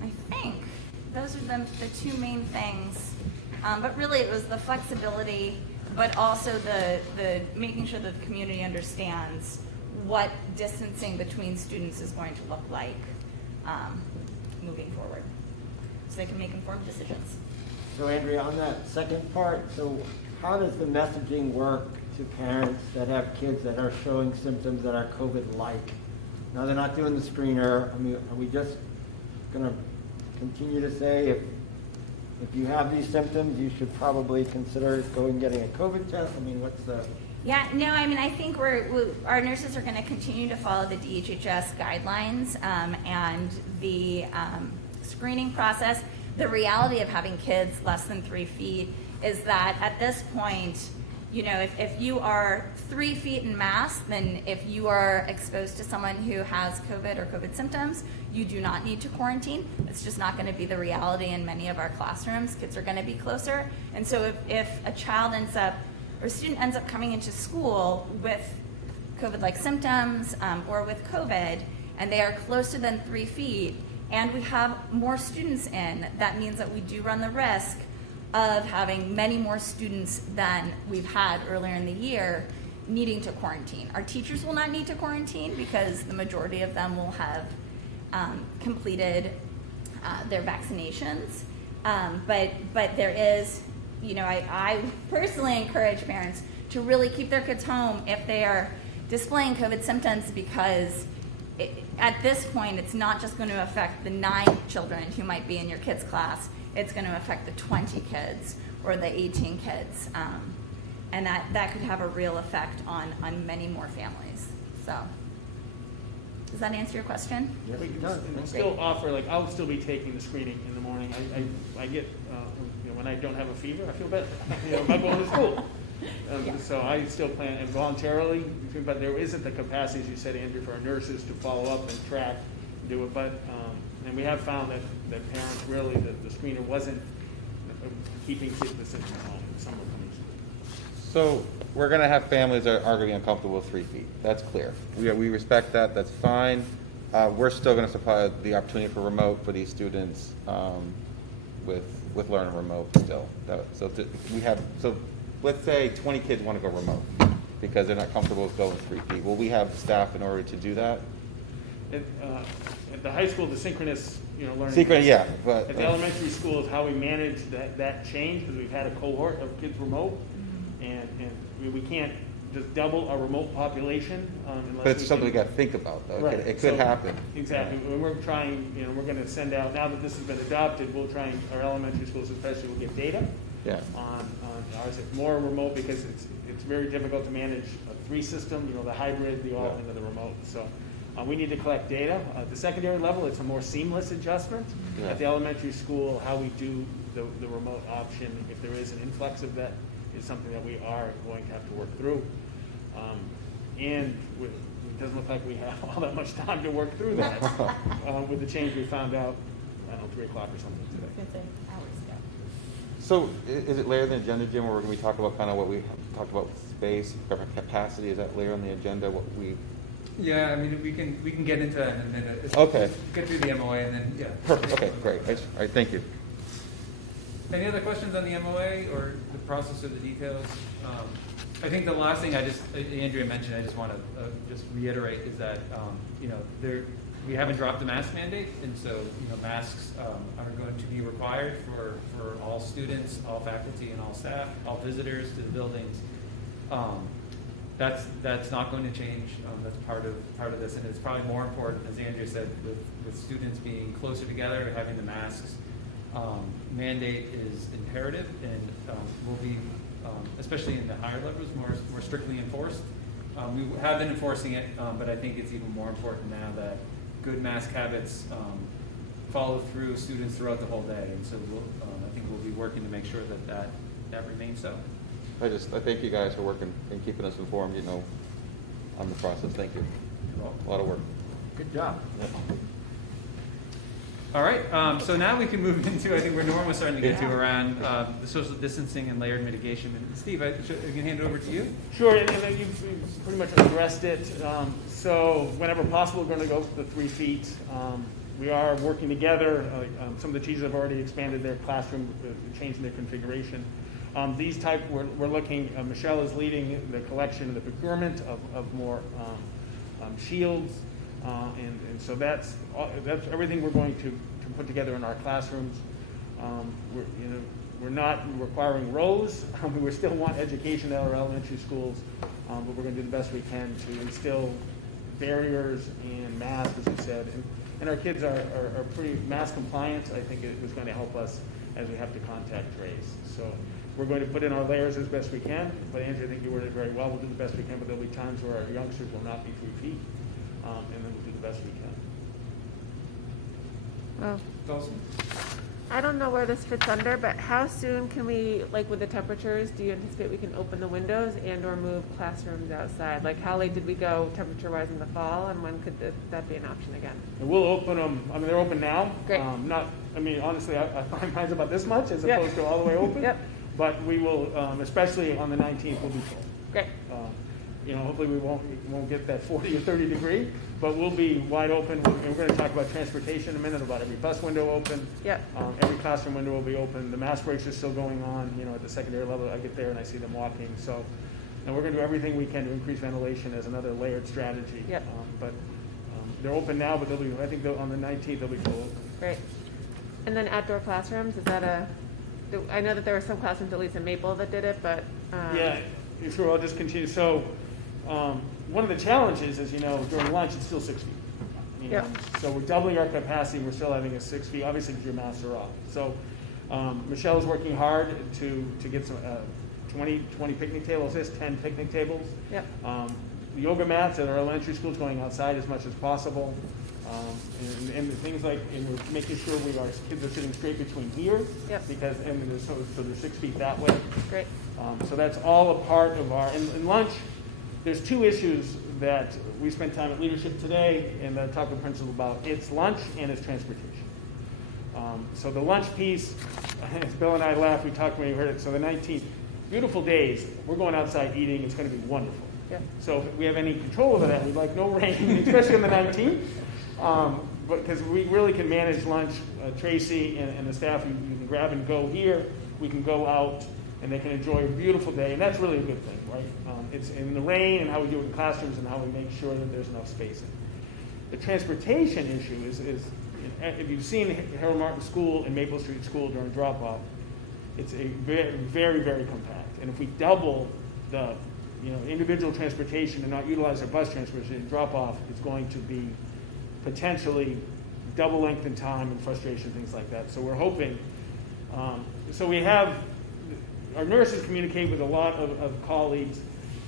I think those are the two main things. But really, it was the flexibility, but also the making sure that the community understands what distancing between students is going to look like moving forward, so they can make informed decisions. So Andrea, on that second part, so how does the messaging work to parents that have kids that are showing symptoms that are COVID-like? Now they're not doing the screener. I mean, are we just going to continue to say if you have these symptoms, you should probably consider going and getting a COVID test? I mean, what's the... Yeah, no, I mean, I think our nurses are going to continue to follow the DHHS guidelines and the screening process. The reality of having kids less than 3 feet is that at this point, you know, if you are 3 feet in mass, then if you are exposed to someone who has COVID or COVID symptoms, you do not need to quarantine. It's just not going to be the reality in many of our classrooms. Kids are going to be closer. And so if a child or a student ends up coming into school with COVID-like symptoms or with COVID, and they are closer than 3 feet, and we have more students in, that means that we do run the risk of having many more students than we've had earlier in the year needing to quarantine. Our teachers will not need to quarantine because the majority of them will have completed their vaccinations. But there is, you know, I personally encourage parents to really keep their kids home if they are displaying COVID symptoms, because at this point, it's not just going to affect the 9 children who might be in your kids' class. It's going to affect the 20 kids or the 18 kids. And that could have a real effect on many more families. So, does that answer your question? Yes, We it can does. still offer, like, I'll still be taking the screening in the morning. I get, you know, when I don't have a fever, I feel better. You know, I'm going to school. Yeah. So I still plan, and voluntarily, but there isn't the capacity, as you said, Andrew, for our nurses to follow up and track, and do it. But, and we have found that parents really, the screener wasn't keeping kids the symptoms home. Some were coming to school. So we're going to have families that are going to be uncomfortable with 3 feet. That's clear. We respect that. That's fine. We're still going to supply the opportunity for remote for these students with learn remote still. So let's say 20 kids want to go remote because they're not comfortable with going 3 feet. Will we have staff in order to do that? At the high school, the synchronous, you know, learning. Synchronous, yeah, but At the elementary school is how we manage that change, because we've had a cohort of kids remote, and we can't just double our remote population unless. But it's something we got to think about, though. Right. It could happen. Exactly. When we're trying, you know, we're going to send out, now that this has been adopted, we'll try, our elementary schools especially will get data Yeah. on ours. It's more remote because it's very difficult to manage a 3 system, you know, the hybrid, the all into the remote. So we need to collect data. At the secondary level, it's a more seamless adjustment. Yeah. At the elementary school, how we do the remote option, if there is an influx of that, is something that we are going to have to work through. And it doesn't look like we have all that much time to work through that with the change we found out, I don't know, 3 o'clock or something today. I was gonna say hours ago. So is it later in the agenda, Jim, or can we talk about kind of what we talked about, space, capacity? Is that later on the agenda, what we... Yeah, I mean, we can get into that in a minute. Okay. Get through the MOA and then, yeah. Perfect, okay, great. All right, thank you. Any other questions on the MOA or the process or the details? I think the last thing Andrea mentioned, I just want to just reiterate is that, you know, we haven't dropped the mask mandate, and so, you know, masks are going to be required for all students, all faculty, and all staff, all visitors to the buildings. That's not going to change. That's part of this, and it's probably more important, as Andrea said, with students being closer together, having the masks. Mandate is imperative, and will be, especially in the higher levels, more strictly enforced. We have been enforcing it, but I think it's even more important now that good mask habits follow through students throughout the whole day, and so I think we'll be working to make sure that remains so. I thank you guys for working and keeping us informed, on the process. Thank you. A lot of work. Good job. All right, so now we can move into, I think, where Norm was starting to get to around the social distancing and layered mitigation. And Steve, I can hand it over to you. Sure, and you've pretty much addressed it. So whenever possible, we're going to go to the 3 feet. We are working together. Some of the teachers have already expanded their classroom, changing their configuration. We're looking, Michelle is leading the collection and the procurement of more shields. And so that's everything we're going to put together in our classrooms. We're not requiring rows. We still want education at our elementary schools, but we're going to do the best we can to instill barriers and masks, as we said. And our kids are pretty mask compliant. I think it was going to help us as we have to contact trace. So we're going to put in our layers as best we can. But Andrew, I think you worded it very well. We'll do the best we can, but there'll be times where our youngsters will not be 3 feet. And then we'll do the best we can. Well, Dawson? I don't know where this fits under, but how soon can we, like with the temperatures, do you anticipate we can open the windows and or move classrooms outside? Like how late did we go temperature-wise in the fall, and when could that be an option again? And we'll open them. I mean, they're open now. Great. Honestly, I find mine's about this much as opposed to all the way open. Yep. But we will, especially on the 19th, we'll be full. Great. Hopefully we won't get that 40 or 30 degree, but we'll be wide open. And we're going to talk about transportation in a minute, about every bus window open. Yep. Every classroom window will be open. The mask breaks are still going on, at the secondary level. I get there and I see them walking. So, and we're going to do everything we can to increase ventilation as another layered strategy. Yep. But they're open now, but I think on the 19th they'll be full open. Great. And then outdoor classrooms, is that I know that there were some classrooms, at least in Maple, that did it, but. Yeah, sure, I'll just continue. So one of the challenges is, during lunch, it's still 6 feet. Yep. So we're doubling our capacity. We're still having a 6 feet, obviously, because your masks are off. So Michelle is working hard to get some 20 picnic tables, 10 picnic tables. Yep. The yoga mats at our elementary schools going outside as much as possible. And things like, and we're making sure our kids are sitting straight between here. Yep. So they're 6 feet that way. Great. So that's all a part of in lunch. There's 2 issues that we spent time at leadership today and that I talked to the principal about. It's lunch and it's transportation. So the lunch piece, as Bill and I laughed, we talked when we heard it. So the 19th, beautiful days, we're going outside eating. It's going to be wonderful. Yep. So if we have any control over that, we'd like no rain, especially on the 19th. But because we really can manage lunch, Tracy and the staff, you can grab and go here. We can go out and they can enjoy a beautiful day, and that's really a good thing, right? It's in the rain and how we do it in classrooms and how we make sure that there's enough spacing. The transportation issue is if you've seen Harold Martin School and Maple Street School during drop-off, it's a very, very, very compact. And if we double the individual transportation and not utilize our bus transportation, drop-off is going to be potentially double length in time and frustration, things like that. So we're hoping, so we have, our nurses communicate with a lot of colleagues,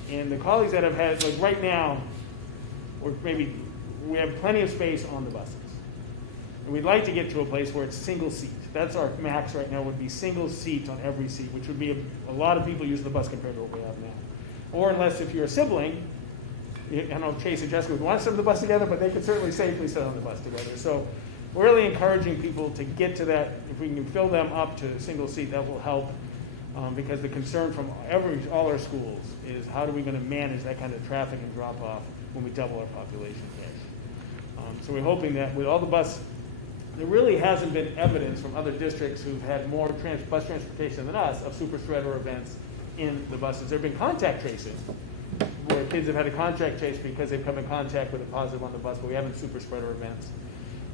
and the colleagues that have had, like right now, or maybe we have plenty of space on the buses. And we'd like to get to a place where it's single seat. That's our max right now, would be single seat on every seat, which would be a lot of people using the bus compared to what we have now. Or unless if you're a sibling, I don't know if Chase and Jessica would want to sit on the bus together, but they could certainly safely sit on the bus together. So we're really encouraging people to get to that. If we can fill them up to a single seat, that will help. Because the concern from all our schools is how are we going to manage that kind of traffic and drop-off when we double our population here. So we're hoping that with all the bus, there really hasn't been evidence from other districts who've had more bus transportation than us of super spreader events in the buses. There have been contact tracing, where kids have had a contact trace because they've come in contact with a positive on the bus, but we haven't super spreader events.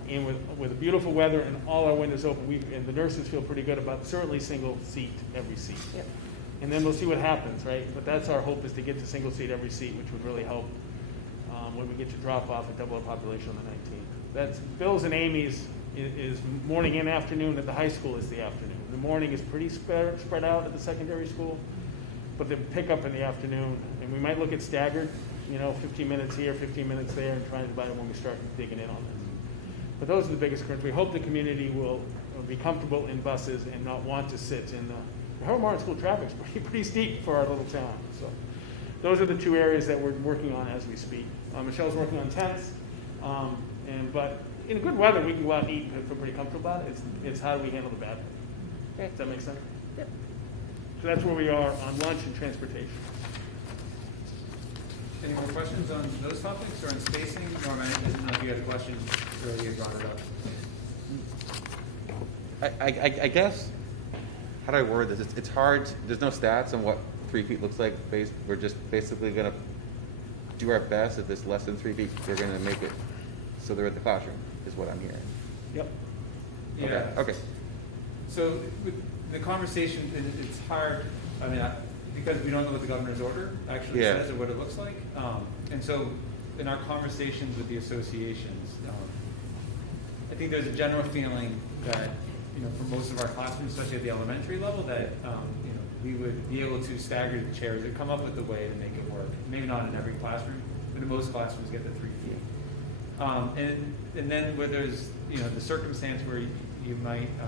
And with the beautiful weather and all our windows open, and the nurses feel pretty good about certainly single seat, every seat. Yep. and then we'll see what happens, right? But that's our hope, is to get to single seat every seat, which would really help when we get to drop off and double our population on the 19th. That's Bill's and Amy's is morning and afternoon. At the high school is the afternoon. The morning is pretty spread out at the secondary school, but the pickup in the afternoon, and we might look at staggered, 15 minutes here, 15 minutes there, and try to divide it when we start digging in on this. But those are the biggest concerns. We hope the community will be comfortable in buses and not want to sit in the Harold Martin School traffic is pretty steep for our little town. So those are the two areas that we're working on as we speak. Michelle's working on tents, but in good weather we can go out and eat and feel pretty comfortable about it. It's how do we handle the bad weather. Does that make sense? Yep. So that's where we are on lunch and transportation. Any more questions on those topics or on spacing? Norm, I didn't know if you had a question earlier, you brought it up. I guess, how do I word this? It's hard. There's no stats on what 3 feet looks like. We're just basically going to do our best. If it's less than 3 feet, we're going to make it so they're at the classroom, is what I'm hearing. Yep. Yeah. Okay. So with the conversation, it's hard, because we don't know what the governor's order actually says or what it looks like. And so in our conversations with the associations, I think there's a general feeling that, for most of our classrooms, especially at the elementary level, that, we would be able to stagger the chairs or come up with a way to make it work. Maybe not in every classroom, but in most classrooms get the 3 feet. And then where there's, the circumstance where you might, I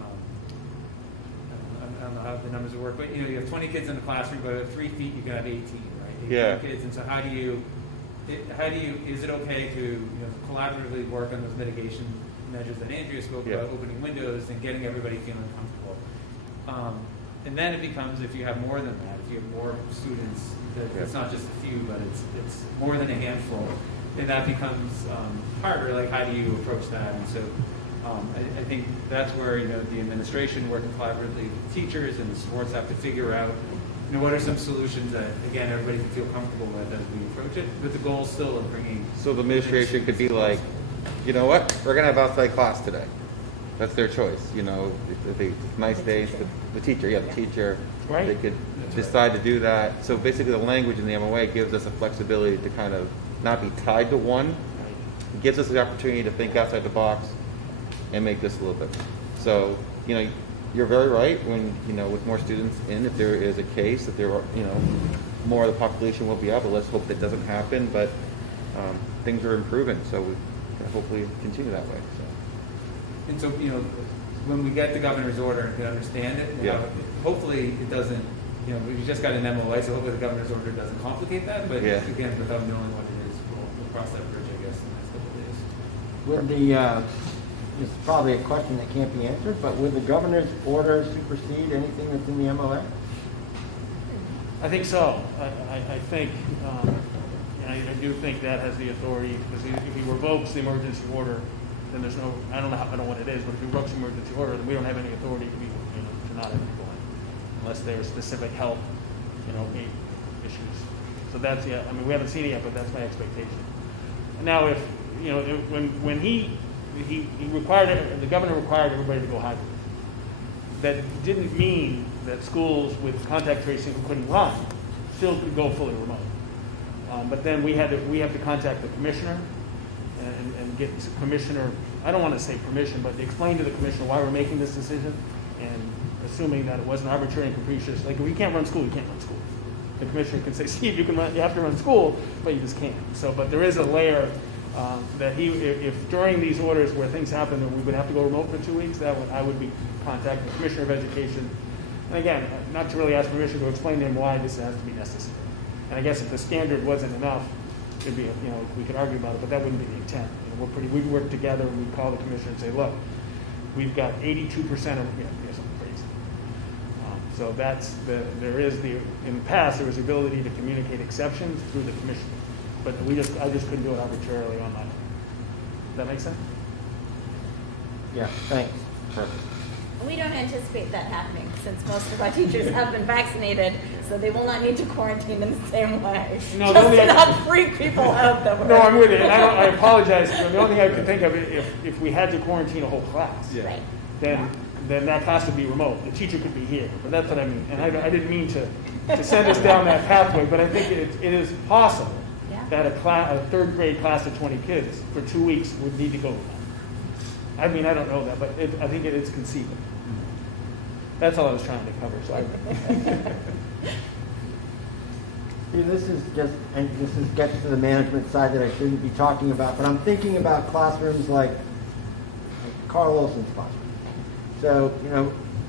don't know how the numbers will work, but you have 20 kids in the classroom, but at 3 feet you can have 18, right? 18 kids, and so how do you, is it okay to collaboratively work on those mitigation measures that Andrea spoke about, opening windows and getting everybody feeling comfortable? And then it becomes, if you have more than that, if you have more students, it's not just a few, but it's more than a handful, then that becomes harder. Like, how do you approach that? And so I think that's where the administration working collaboratively with teachers and the sports have to figure out what are some solutions that, again, everybody can feel comfortable with as we approach it, with the goal still of bringing. So the administration could be like, you know what, we're going to have outside class today. That's their choice. If they nice days, the teacher, Right. they could decide to do that. So basically the language in the MOA gives us a flexibility to kind of not be tied to one. It gives us the opportunity to think outside the box and make this a little bit. So, you're very right when, with more students in, if there is a case that there are, more of the population will be out, but let's hope that doesn't happen. But things are improving, so we can hopefully continue that way. So. And so, when we get the governor's order and can understand it, hopefully it doesn't, we just got an MOA, so hopefully the governor's order doesn't complicate that. But again, without knowing what it is, we'll cross that bridge, I guess, in the next couple of days. Would the, this is probably a question that can't be answered, but would the governor's order supersede anything that's in the MOA? I think so. I think, I do think that has the authority, because if he revokes the emergency order, then there's no, I don't know what it is, but if he revokes the emergency order, then we don't have any authority to not have people in, unless there's specific health, issues. So that's, we haven't seen it yet, but that's my expectation. Now, if, when he required, the governor required everybody to go hybrid. That didn't mean that schools with contact tracing who couldn't run still could go fully remote. But then we have to contact the commissioner and get commissioner, I don't want to say permission, but explain to the commissioner why we're making this decision, and assuming that it wasn't arbitrary and capricious. Like, if we can't run school, we can't run school. The commissioner can say, Steve, you have to run school, but you just can't. So, but there is a layer that if during these orders where things happen and we would have to go remote for 2 weeks, I would be contacting the commissioner of education. And again, not to really ask permission, to explain to him why this has to be necessary. And I guess if the standard wasn't enough, it'd be, we could argue about it, but that wouldn't be the intent. We'd work together and we'd call the commissioner and say, look, we've got 82% of, something crazy. So in the past, there was the ability to communicate exceptions through the commissioner. But I just couldn't do it arbitrarily on my own. Does that make sense? Yeah, thanks. Perfect. We don't anticipate that happening, since most of our teachers have been vaccinated, so they will not need to quarantine in the same way. No, just to not freak people out that way. No, I'm with you, and I apologize. The only thing I could think of, if we had to quarantine a whole class, Right. then that class would be remote. The teacher could be here, but that's what I mean. And I didn't mean to to send us down that pathway, but I think it is possible Yeah. that a third grade class of 20 kids for 2 weeks would need to go with that. I mean, I don't know that, but I think it is conceivable. That's all I was trying to cover, so See, this is just, and this is gets to the management side that I shouldn't be talking about, but I'm thinking about classrooms like Carl Olson's classroom. So,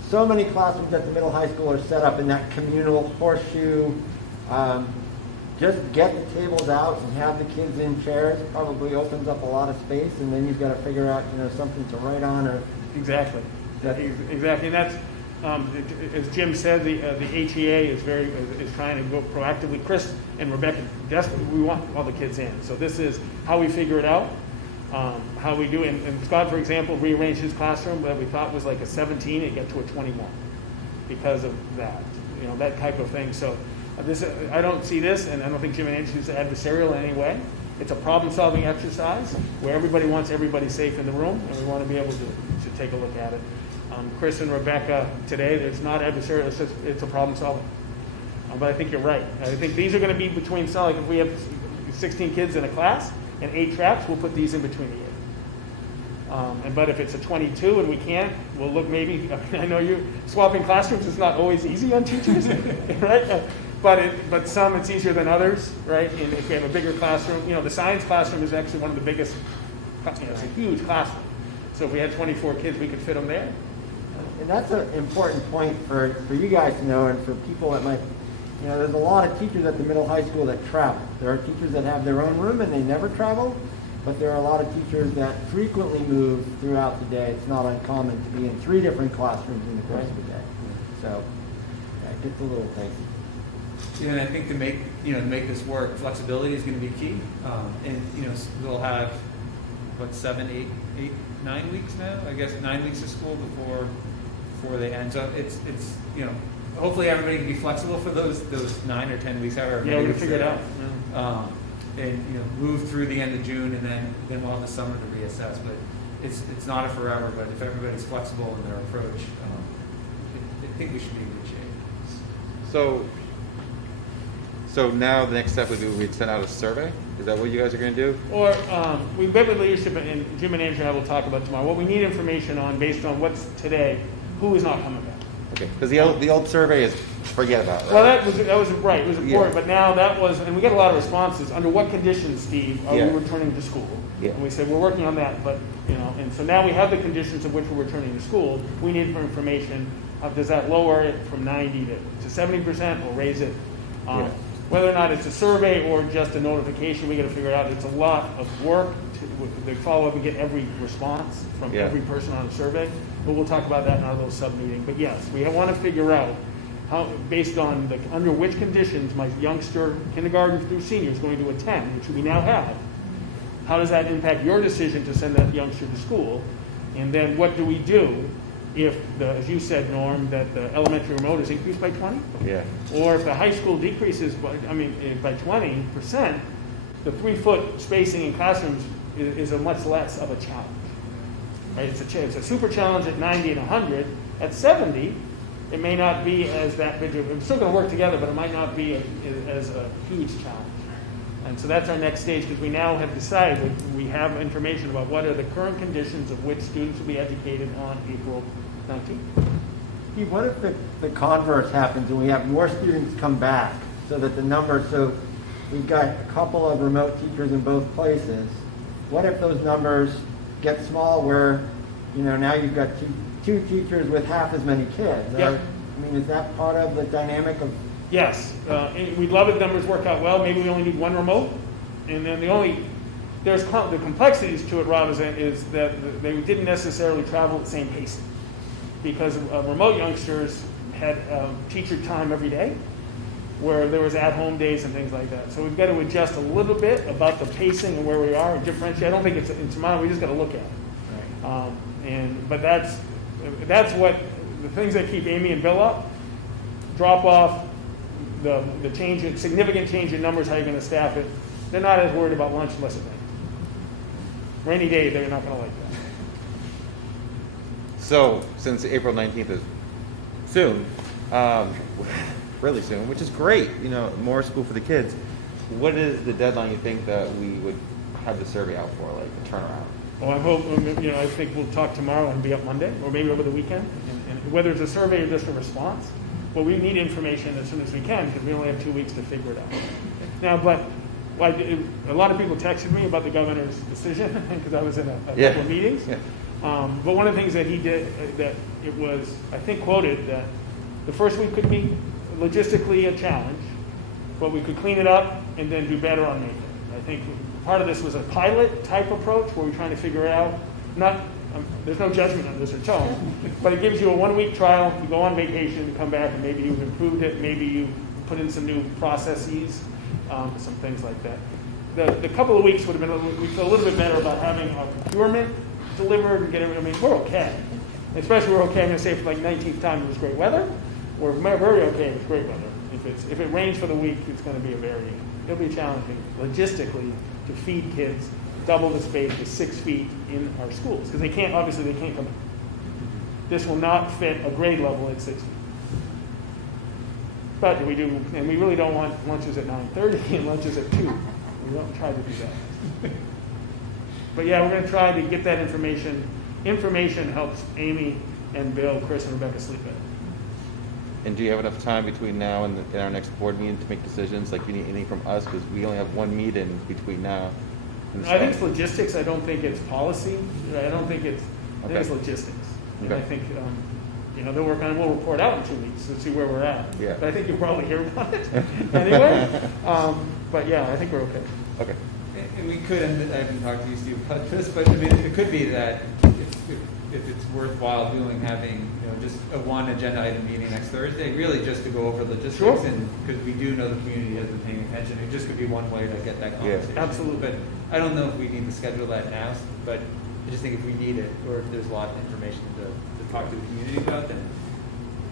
so many classrooms at the middle high school are set up in that communal horseshoe. Just get the tables out and have the kids in chairs probably opens up a lot of space, and then you've got to figure out, something to write on or. Exactly. Exactly. And that's, as Jim said, the HEA is trying to go proactively. Chris and Rebecca, we want all the kids in. So this is how we figure it out, how we do it. And Scott, for example, rearranged his classroom that we thought was like a 17 and get to a 21 because of that, that type of thing. So I don't see this, and I don't think Jim and Andrew is adversarial in any way. It's a problem-solving exercise where everybody wants everybody safe in the room, and we want to be able to take a look at it. Chris and Rebecca today, it's not adversarial, it's a problem-solving. But I think you're right. I think these are going to be between, like if we have 16 kids in a class and 8 traps, we'll put these in between the 8. But if it's a 22 and we can't, we'll look maybe, I know you swapping classrooms is not always easy on teachers, right? But some it's easier than others, right? And if we have a bigger classroom, the science classroom is actually one of the biggest, it's a huge classroom. So if we had 24 kids, we could fit them there. And that's an important point for you guys to know, and for people that might, there's a lot of teachers at the middle high school that travel. There are teachers that have their own room and they never travel, but there are a lot of teachers that frequently move throughout the day. It's not uncommon to be in 3 different classrooms in the course of the day. So it gets a little dicey. Yeah, and I think to make this work, flexibility is going to be key. And we'll have 7, 8, 9 weeks now. I guess 9 weeks of school before they end. So it's hopefully everybody can be flexible for those 9 or 10 weeks. However, Yeah, we're gonna figure it out. Yeah. And move through the end of June, and then we'll have the summer to reassess. But it's not a forever. But if everybody's flexible in their approach, I think we should be in good shape. So now the next step would be we'd send out a survey? Is that what you guys are going to do? Or we've met with leadership, and Jim and Andrew and I will talk about tomorrow. What we need information on based on what's today, who is not coming back. Okay, because the old survey is forget about it. Well, Right? that was right. It was important, but now that was, and we get a lot of responses. Under what conditions, Steve, are we returning to school? Yeah. And we said we're working on that, but and so now we have the conditions of which we're returning to school. We need for information. Does that lower it from 90 to 70%, or raise it? Whether or not it's a survey or just a notification, we got to figure out. It's a lot of work to follow up and get every response from every person on a survey. But we'll talk about that in our little sub-meeting. But yes, we want to figure out how, based on under which conditions my youngster, kindergarten through senior, is going to attend, which we now have. How does that impact your decision to send that youngster to school? And then what do we do if, as you said, Norm, that the elementary remote is increased by 20? Yeah. Or if the high school decreases by 20%, the 3-foot spacing in classrooms is a much less of a challenge. Right? It's a super challenge at 90 and 100. At 70, it may not be as that big. We're still going to work together, but it might not be as a huge challenge. And so that's our next stage, because we now have decided we have information about what are the current conditions of which students will be educated on April 19th. Steve, what if the converse happens and we have more students come back so that the number, so we've got a couple of remote teachers in both places. What if those numbers get small where, now you've got two teachers with half as many kids? Yeah. Is that part of the dynamic of? Yes, we'd love it if numbers work out well. Maybe we only need 1 remote. And then there's the complexities to it, Rob, is that they didn't necessarily travel at the same pace. Because remote youngsters had teacher time every day, where there was at-home days and things like that. So we've got to adjust a little bit about the pacing and where we are and differentiate. I don't think it's insurmountable. We just got to look at it. Right. But that's what the things that keep Amy and Bill up. Drop off, the significant change in numbers. How you're going to staff it. They're not as worried about lunch unless it's rainy day. They're not going to like that. So, since April 19th is soon, really soon, which is great, more school for the kids. What is the deadline you think that we would have the survey out for, like a turnaround? Well, I hope, I think we'll talk tomorrow and be up Monday, or maybe over the weekend, and whether it's a survey or just a response. But we need information as soon as we can, because we only have 2 weeks to figure it out. Now, but a lot of people texted me about the governor's decision, because I was in a couple of meetings. Yeah. But one of the things that he did, that it was, I think, quoted, that the first week could be logistically a challenge, but we could clean it up and then do better on May 3rd. I think part of this was a pilot type approach where we're trying to figure it out. There's no judgment on this at all, but it gives you a 1-week trial. You go on vacation, you come back, and maybe you've improved it. Maybe you put in some new processes, some things like that. The couple of weeks would have been, we feel a little bit better about having our procurement delivered and get everything. We're okay. Especially we're okay, I'm going to say for like 19th time it was great weather. We're very okay with great weather. If it rains for the week, it's going to be it'll be challenging logistically to feed kids double the space with 6 feet in our schools, because they can't come in. This will not fit a grade level at 6 feet. But we do, and we really don't want lunches at 9:30 and lunches at 2. We don't try to do that. But yeah, we're going to try to get that information. Information helps Amy and Bill, Chris, and Rebecca sleep better. And do you have enough time between now and our next board meeting to make decisions? Like, you need anything from us, because we only have 1 meeting between now and I think it's logistics. I don't think it's policy. I think it's logistics. And Okay. I think, they'll work on it. We'll report out in 2 weeks to see where we're at. Yeah. But I think you'll probably hear about it anyway. But yeah, I think we're okay. Okay. And we could, and I haven't talked to you, Steve, about this, but I mean, it could be that if it's worthwhile having, just a one agenda item meeting next Thursday, really just to go over logistics, Sure. and because we do know the community has been paying attention, it just could be one way to get that conversation. Absolutely. But I don't know if we need to schedule that now, but I just think if we need it, or if there's a lot of information to talk to the community about, then.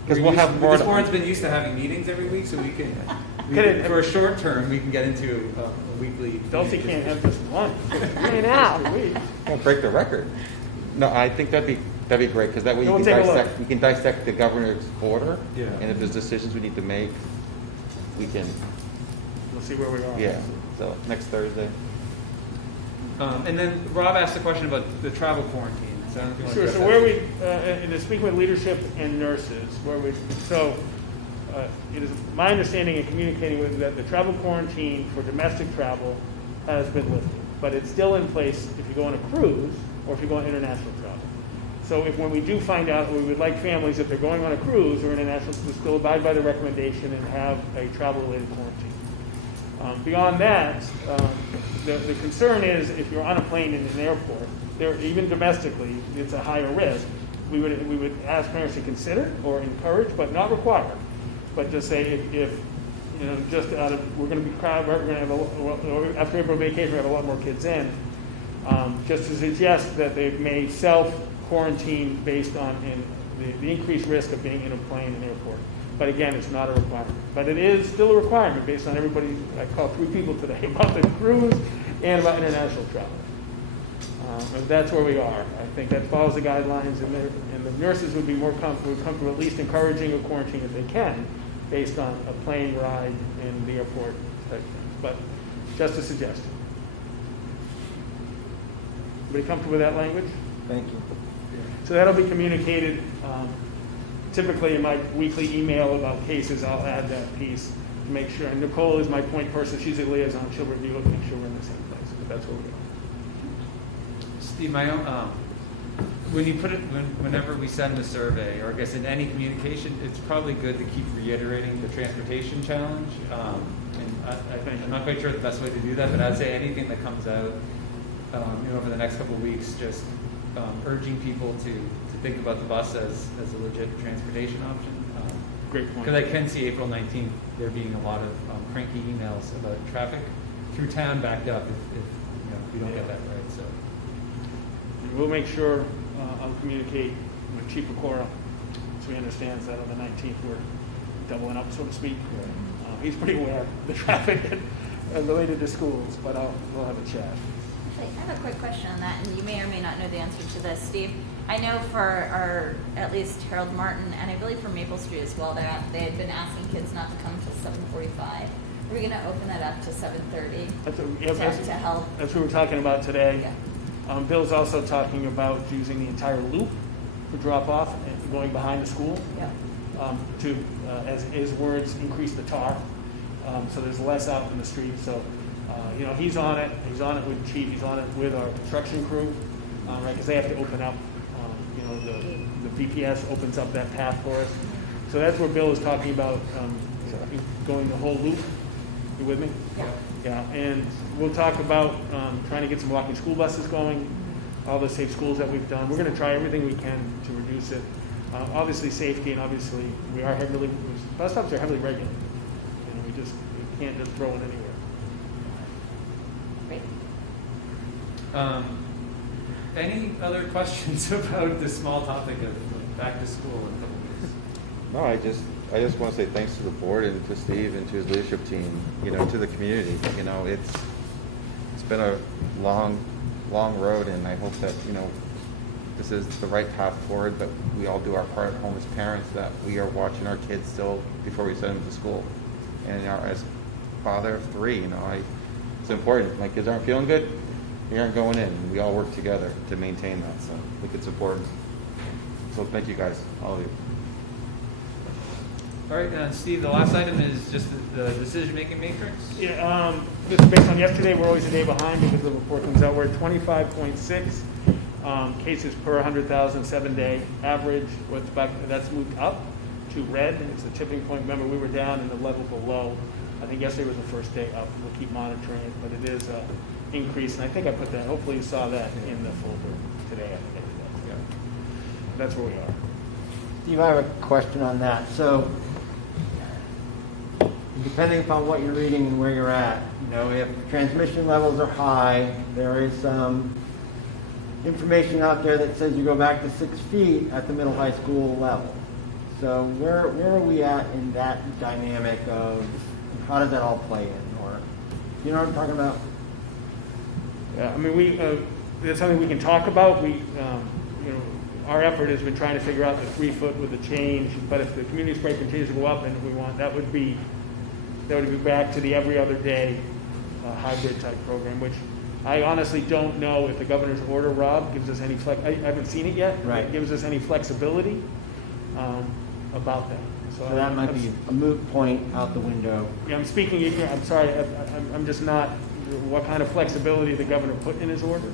Because we'll have more. This board's been used to having meetings every week, so we can, for a short term, we can get into a weekly. Dulcie can't have just one. I know. Can't break the record. No, I think that'd be great, because that way We'll take a look. you can dissect the governor's order. Yeah. And if there's decisions we need to make, we can. We'll see where we are. Yeah. So next Thursday. And then Rob asked a question about the travel quarantine. So I don't know if you want to Sure. address So that. where in speaking with leadership and nurses, it is my understanding and communicating with that the travel quarantine for domestic travel has been lifted, but it's still in place if you go on a cruise or if you go on international travel. So when we do find out, we would like families, if they're going on a cruise or international, to still abide by the recommendation and have a travel-related quarantine. Beyond that, the concern is if you're on a plane in an airport, even domestically, it's a higher risk. We would ask parents to consider or encourage, but not require. But just say if just out of, we're going to be crowded, we're going to have after April vacation, we have a lot more kids in. Just to suggest that they may self-quarantine based on the increased risk of being in a plane in an airport. But again, it's not a requirement. But it is still a requirement based on everybody. I called 3 people today about the cruise and about international travel. And that's where we are. I think that follows the guidelines, and the nurses would be more comfortable at least encouraging a quarantine if they can, based on a plane ride in the airport type thing. But just a suggestion. Everybody comfortable with that language? Thank you. So that'll be communicated. Typically in my weekly email about cases, I'll add that piece to make sure. And Nicole is my point person. She's a liaison. She'll review it and make sure we're in the same place. But that's where we are. Steve, my own, when you put it, whenever we send the survey, or I guess in any communication, it's probably good to keep reiterating the transportation challenge. I'm not quite sure the best way to do that, but I'd say anything that comes out, over the next couple of weeks, just urging people to think about the bus as a legit transportation option. Great point. Because I can see April 19th there being a lot of cranky emails about traffic through town backed up if we don't get that right. So. We'll make sure I'll communicate with Chief Pecora so he understands that on the 19th we're doubling up, so to speak. He's pretty aware of the traffic related to schools, but we'll have a chat. Actually, I have a quick question on that, and you may or may not know the answer to this, Steve. I know for our, at least Harold Martin, and I believe for Maple Street as well, they had been asking kids not to come until 7:45. Are we gonna open that up to 7:30 to help? That's what we're talking about today. Yeah. Bill's also talking about using the entire loop for drop-off and going behind the school Yeah. to, as his words, increase the tar. So there's less out in the street. So, he's on it. He's on it with the chief. He's on it with our construction crew, right? Because they have to open up, the BPS opens up that path for us. So that's where Bill is talking about going the whole loop. You with me? Yeah. Yeah, and we'll talk about trying to get some walking school buses going, all the safe schools that we've done. We're going to try everything we can to reduce it. Obviously, safety, and obviously, we are heavily, bus stops are heavily regulated. We can't just throw it anywhere. Great. Any other questions about the small topic of back to school in a couple weeks? No, I just want to say thanks to the board and to Steve and to his leadership team, to the community. It's been a long road, and I hope that, this is the right path forward, that we all do our part at home as parents, that we are watching our kids still before we send them to school. And as father of three, it's important. My kids aren't feeling good, they aren't going in. We all work together to maintain that, so I think it's important. So thank you guys, all of you. All right, Steve, the last item is just the decision-making matrix. Yeah, this is based on yesterday. We're always a day behind because the report comes out. We're at 25.6 cases per 100,000 7-day average. That's moved up to red. It's a tipping point. Remember, we were down in the level below. I think yesterday was the first day up. We'll keep monitoring it, but it is an increase. And I think I put that, hopefully you saw that in the folder today. I think I did that. Yeah. That's where we are. Steve, I have a question on that. So, depending upon what you're reading and where you're at, if transmission levels are high, there is some information out there that says you go back to 6 feet at the middle high school level. So where are we at in that dynamic of how does that all play in? Or, you know what I'm talking about? Yeah, I mean, it's something we can talk about. Our effort has been trying to figure out the 3 foot with the change. But if the community spray continues to go up, and we want, that would be back to the every other day hybrid type program, which I honestly don't know if the governor's order, Rob, gives us any I haven't seen it yet. Right. It gives us any flexibility about that. So that might be a moot point out the window. Yeah, I'm speaking. I'm sorry. I'm just not. What kind of flexibility the governor put in his order?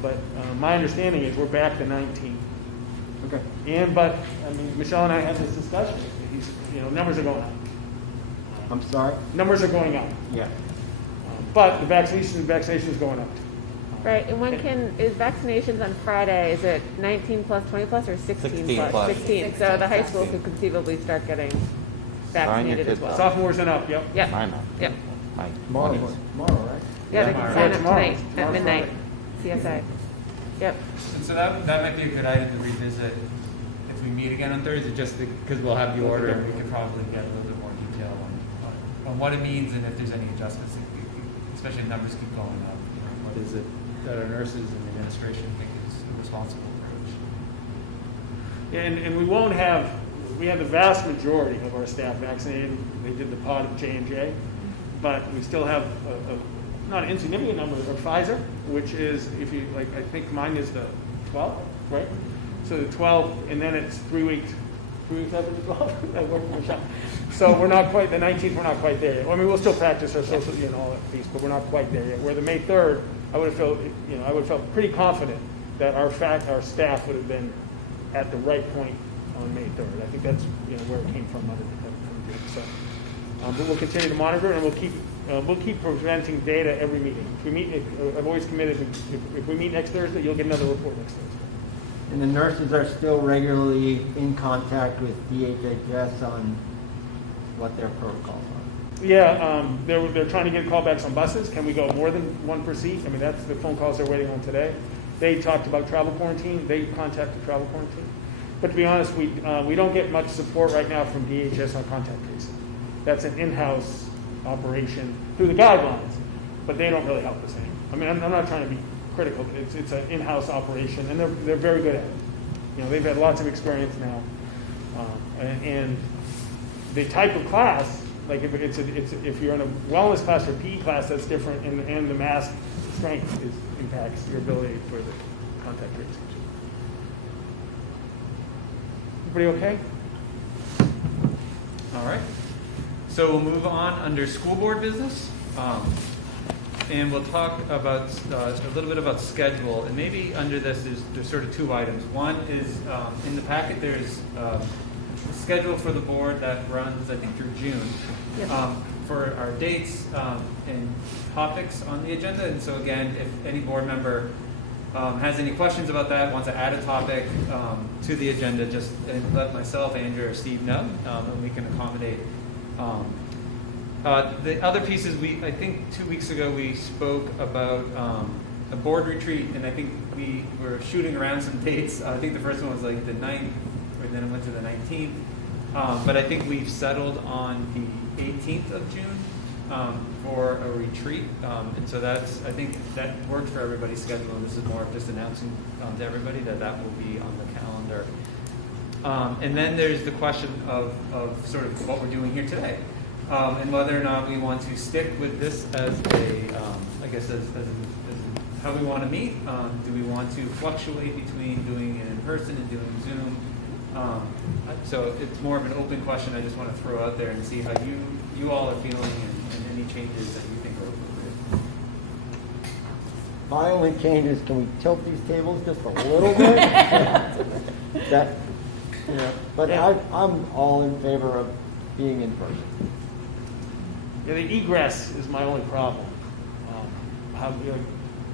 But my understanding is we're back to 19. Okay. But I mean, Michelle and I had this discussion. Numbers are going up. I'm sorry? Numbers are going up. Yeah. But the vaccination is going up. Right, and is vaccinations on Friday, is it 19 plus, 20 plus, or 16 plus? 16, so the high school could conceivably start getting vaccinated as well. Sophomores and up, yep. Yep, Mine. yep. Tomorrow, right? Yeah, they can sign up tomorrow. tonight at midnight, CSA. Yep. And so that might be a good item to revisit if we meet again on Thursday, just because we'll have the order and we could probably get a little bit more detail on what it means and if there's any adjustments, especially if numbers keep going up. What is it that our nurses and administration think is a responsible approach? Yeah, and we have the vast majority of our staff vaccinated. They did the pod of J&J, but we still have not an insignificant number of Pfizer, which is, if you like, I think mine is the 12th, right? So the 12th, and then it's 3 weeks. 3 weeks after the 12th. I work for a shop. So we're not quite, the 19th, we're not quite there yet. I mean, we'll still practice our social and all that piece, but we're not quite there yet. Where the May 3rd, I would have felt pretty confident that our staff would have been at the right point on May 3rd. I think that's where it came from. So, but we'll continue to monitor, and we'll keep presenting data every meeting. If we meet, I've always committed. If we meet next Thursday, you'll get another report next Thursday. And the nurses are still regularly in contact with DHHS on what their protocols are. Yeah, they're trying to get callbacks on buses. Can we go more than one per seat? I mean, that's the phone calls they're waiting on today. They talked about travel quarantine. They contacted travel quarantine. But to be honest, we don't get much support right now from DHS on contact tracing. That's an in-house operation through the guidelines, but they don't really help us any. I mean, I'm not trying to be critical, but it's an in-house operation, and they're very good at it. You know, they've had lots of experience now. And the type of class, like if you're in a wellness class or PE class, that's different, and the mass strength impacts your ability for the contact tracing. Everybody okay? All right. So we'll move on under school board business. And we'll talk about a little bit about schedule. And maybe under this, there's sort of two items. One is in the packet, there's a schedule for the board that runs, I think, through June for our dates and topics on the agenda. And so again, if any board member has any questions about that, wants to add a topic to the agenda, just let myself, Andrew, or Steve know, and we can accommodate. The other pieces, I think 2 weeks ago we spoke about a board retreat, and I think we were shooting around some dates. I think the first one was like the 9th, or then it went to the 19th. But I think we've settled on the 18th of June for a retreat. And so I think that worked for everybody's schedule, and this is more of just announcing to everybody that will be on the calendar. And then there's the question of sort of what we're doing here today. And whether or not we want to stick with this as I guess as how we want to meet. Do we want to fluctuate between doing it in person and doing Zoom? So it's more of an open question. I just want to throw out there and see how you all are feeling and any changes that you think are appropriate. My only change is, can we tilt these tables just a little bit? That, you know, but I'm all in favor of being in person. Yeah, the egress is my only problem.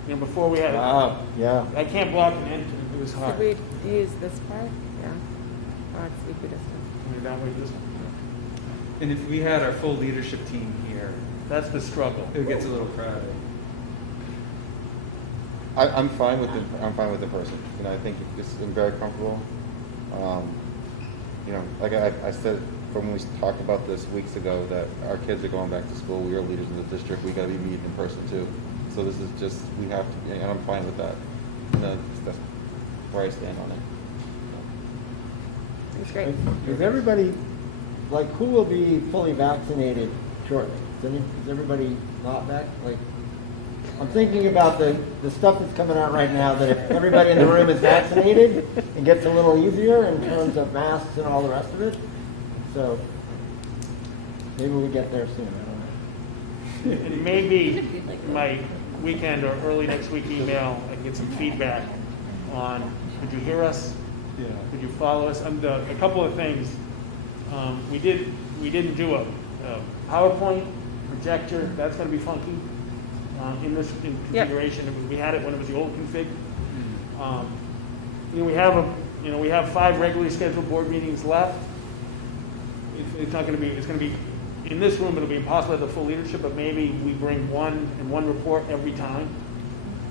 Before we had it, Yeah. I can't block an entrance. It was hard. Did we use this part? Yeah. Oh, it's equidistant. We're that way this one. And if we had our full leadership team here, That's the struggle. it gets a little crowded. I'm fine with the person. You know, I think I'm very comfortable. You know, like I said from when we talked about this weeks ago, that our kids are going back to school. We are leaders in the district. We got to be meeting in person too. So this is just, we have to, and I'm fine with that. You know, that's where I stand on it. It's great. Is everybody, like, who will be fully vaccinated shortly? Is everybody not back? Like, I'm thinking about the stuff that's coming out right now, that if everybody in the room is vaccinated, it gets a little easier in terms of masks and all the rest of it. So maybe we get there soon. I don't know. And maybe my weekend or early next week email, I can get some feedback on, did you hear us? Yeah. Did you follow us? A couple of things. We didn't do a PowerPoint projector. That's going to be funky in this configuration. We had it when it was the old config. We have 5 regularly scheduled board meetings left. It's not going to be. It's going to be in this room. It'll be impossible to have the full leadership, but maybe we bring one report every time.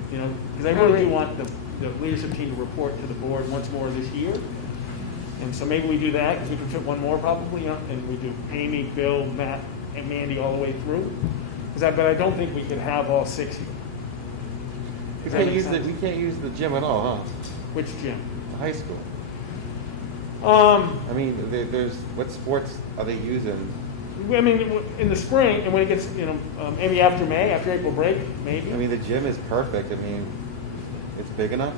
You know, because I really do want the leadership team to report to the board once more this year. And so maybe we do that, because we can fit one more probably, you know, and we do Amy, Bill, Matt, and Mandy all the way through. But I don't think we can have all 6 here. We can't use the gym at all, huh? Which gym? The high school. I mean, there's what sports are they using? I mean, in the spring, and when it gets, maybe after May, after April break, maybe. I mean, the gym is perfect. I mean, it's big enough.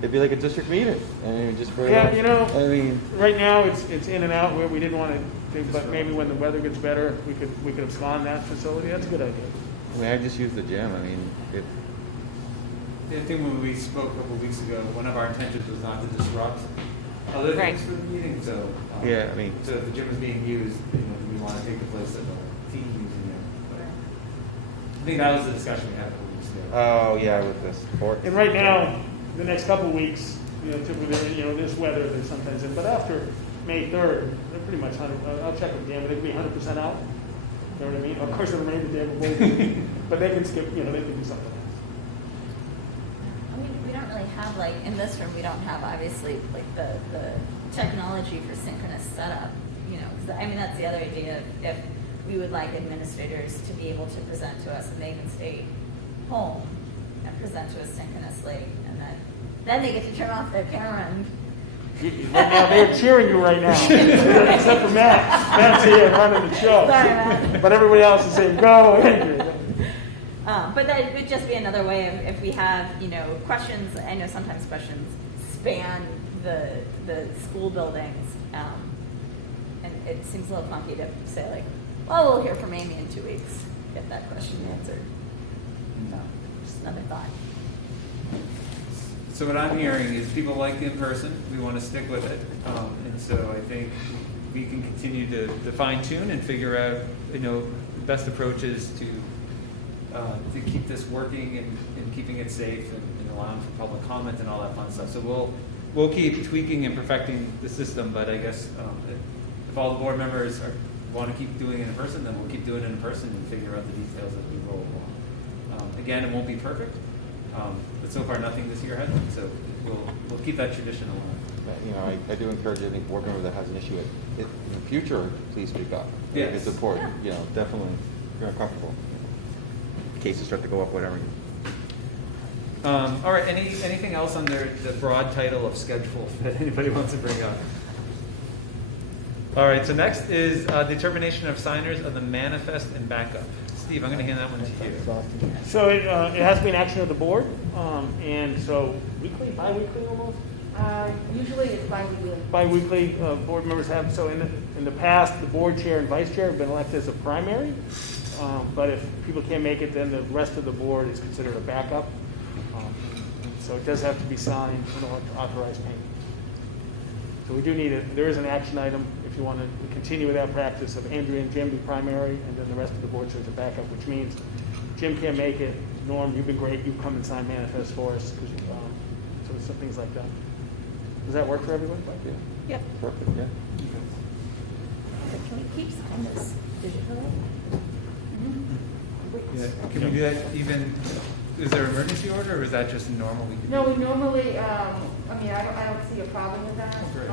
It'd be like a district meeting. I mean, just for Yeah, you know, I mean, right now it's in and out where we didn't want to, but maybe when the weather gets better, we could abscond that facility. That's a good idea. I mean, I just use the gym. I mean, I think when we spoke a couple of weeks ago, one of our intentions was not to disrupt other things for the meeting. So yeah, I mean, so if the gym is being used, do we want to take the place of the team using it? But I think that was the discussion we had a couple of weeks ago. oh yeah, with the sports. And right now, the next couple of weeks, typically, this weather, they're sometimes in, but after May 3rd, they're pretty much 100%. I'll check with them, but they can be 100% out. You know what I mean? Of course, it'll remain the day of the board, but they can skip. They can do something else. I mean, we don't really have, like, in this room, we don't have, obviously, like, the technology for synchronous setup, 'cause, I mean, that's the other idea. If we would like administrators to be able to present to us and they can stay home, and present to us synchronously, and then they get to turn off their camera and. Right now, they're cheering you right now, except for Matt. Matt's here running the show. Sorry, Matt. But everybody else is saying, go, Andrew. But that would just be another way of, if we have, questions, I know sometimes questions span the school buildings, and it seems a little funky to say like, well, we'll hear from Amy in 2 weeks, get that question answered. So, just another thought. So what I'm hearing is people like in person, we want to stick with it. And so I think we can continue to fine tune and figure out, the best approaches to keep this working and keeping it safe and allowing for public comment and all that fun stuff. So we'll keep tweaking and perfecting the system, but I guess if all the board members want to keep doing it in person, then we'll keep doing it in person and figure out the details as we roll along. Again, it won't be perfect. But so far, nothing this year has been, so we'll keep that tradition alive. I do encourage any board member that has an issue in the future, please speak up. Yes. It's important, definitely, you're uncomfortable. Cases start to go up, whatever. All right, anything else under the broad title of schedule that anybody wants to bring up? All right, so next is determination of signers of the manifest and backup. Steve, I'm going to hand that one to you. So it has been action of the board, and so weekly, bi-weekly almost? Usually it's bi-weekly. Bi-weekly, board members have, so in the past, the board chair and vice chair have been elected as a primary, but if people can't make it, then the rest of the board is considered a backup. So it does have to be signed in order to authorize payment. So we do need it. There is an action item if you want to continue with that practice of Andrea and Jim be primary, and then the rest of the board serves a backup, which means Jim can't make it. Norm, you've been great. You come and sign manifest for us. So some things like that. Does that work for everyone? Yeah. Yep. Perfect, yeah. So can we keep signing this digitally? Yeah. Can we do that even, is there an emergency order or is that just normal? No, we normally, I don't see a problem with that. Great.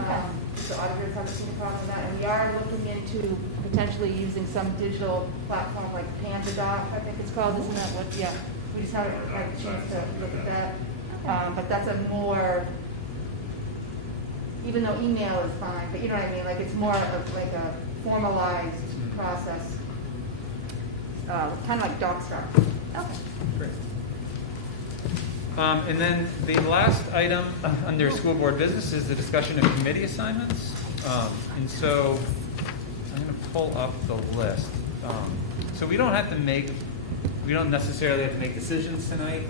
The auditors haven't seen a problem with that, and we are looking into potentially using some digital platform like PandaDoc, I think it's called, isn't that what, yeah. We just haven't had a chance to look at that. But that's a more, even though email is fine, but you know what I mean, like it's more of like a formalized process. Kind of like DocStar. Okay. Great. And then the last item under school board business is the discussion of committee assignments. And so I'm going to pull up the list. So we don't necessarily have to make decisions tonight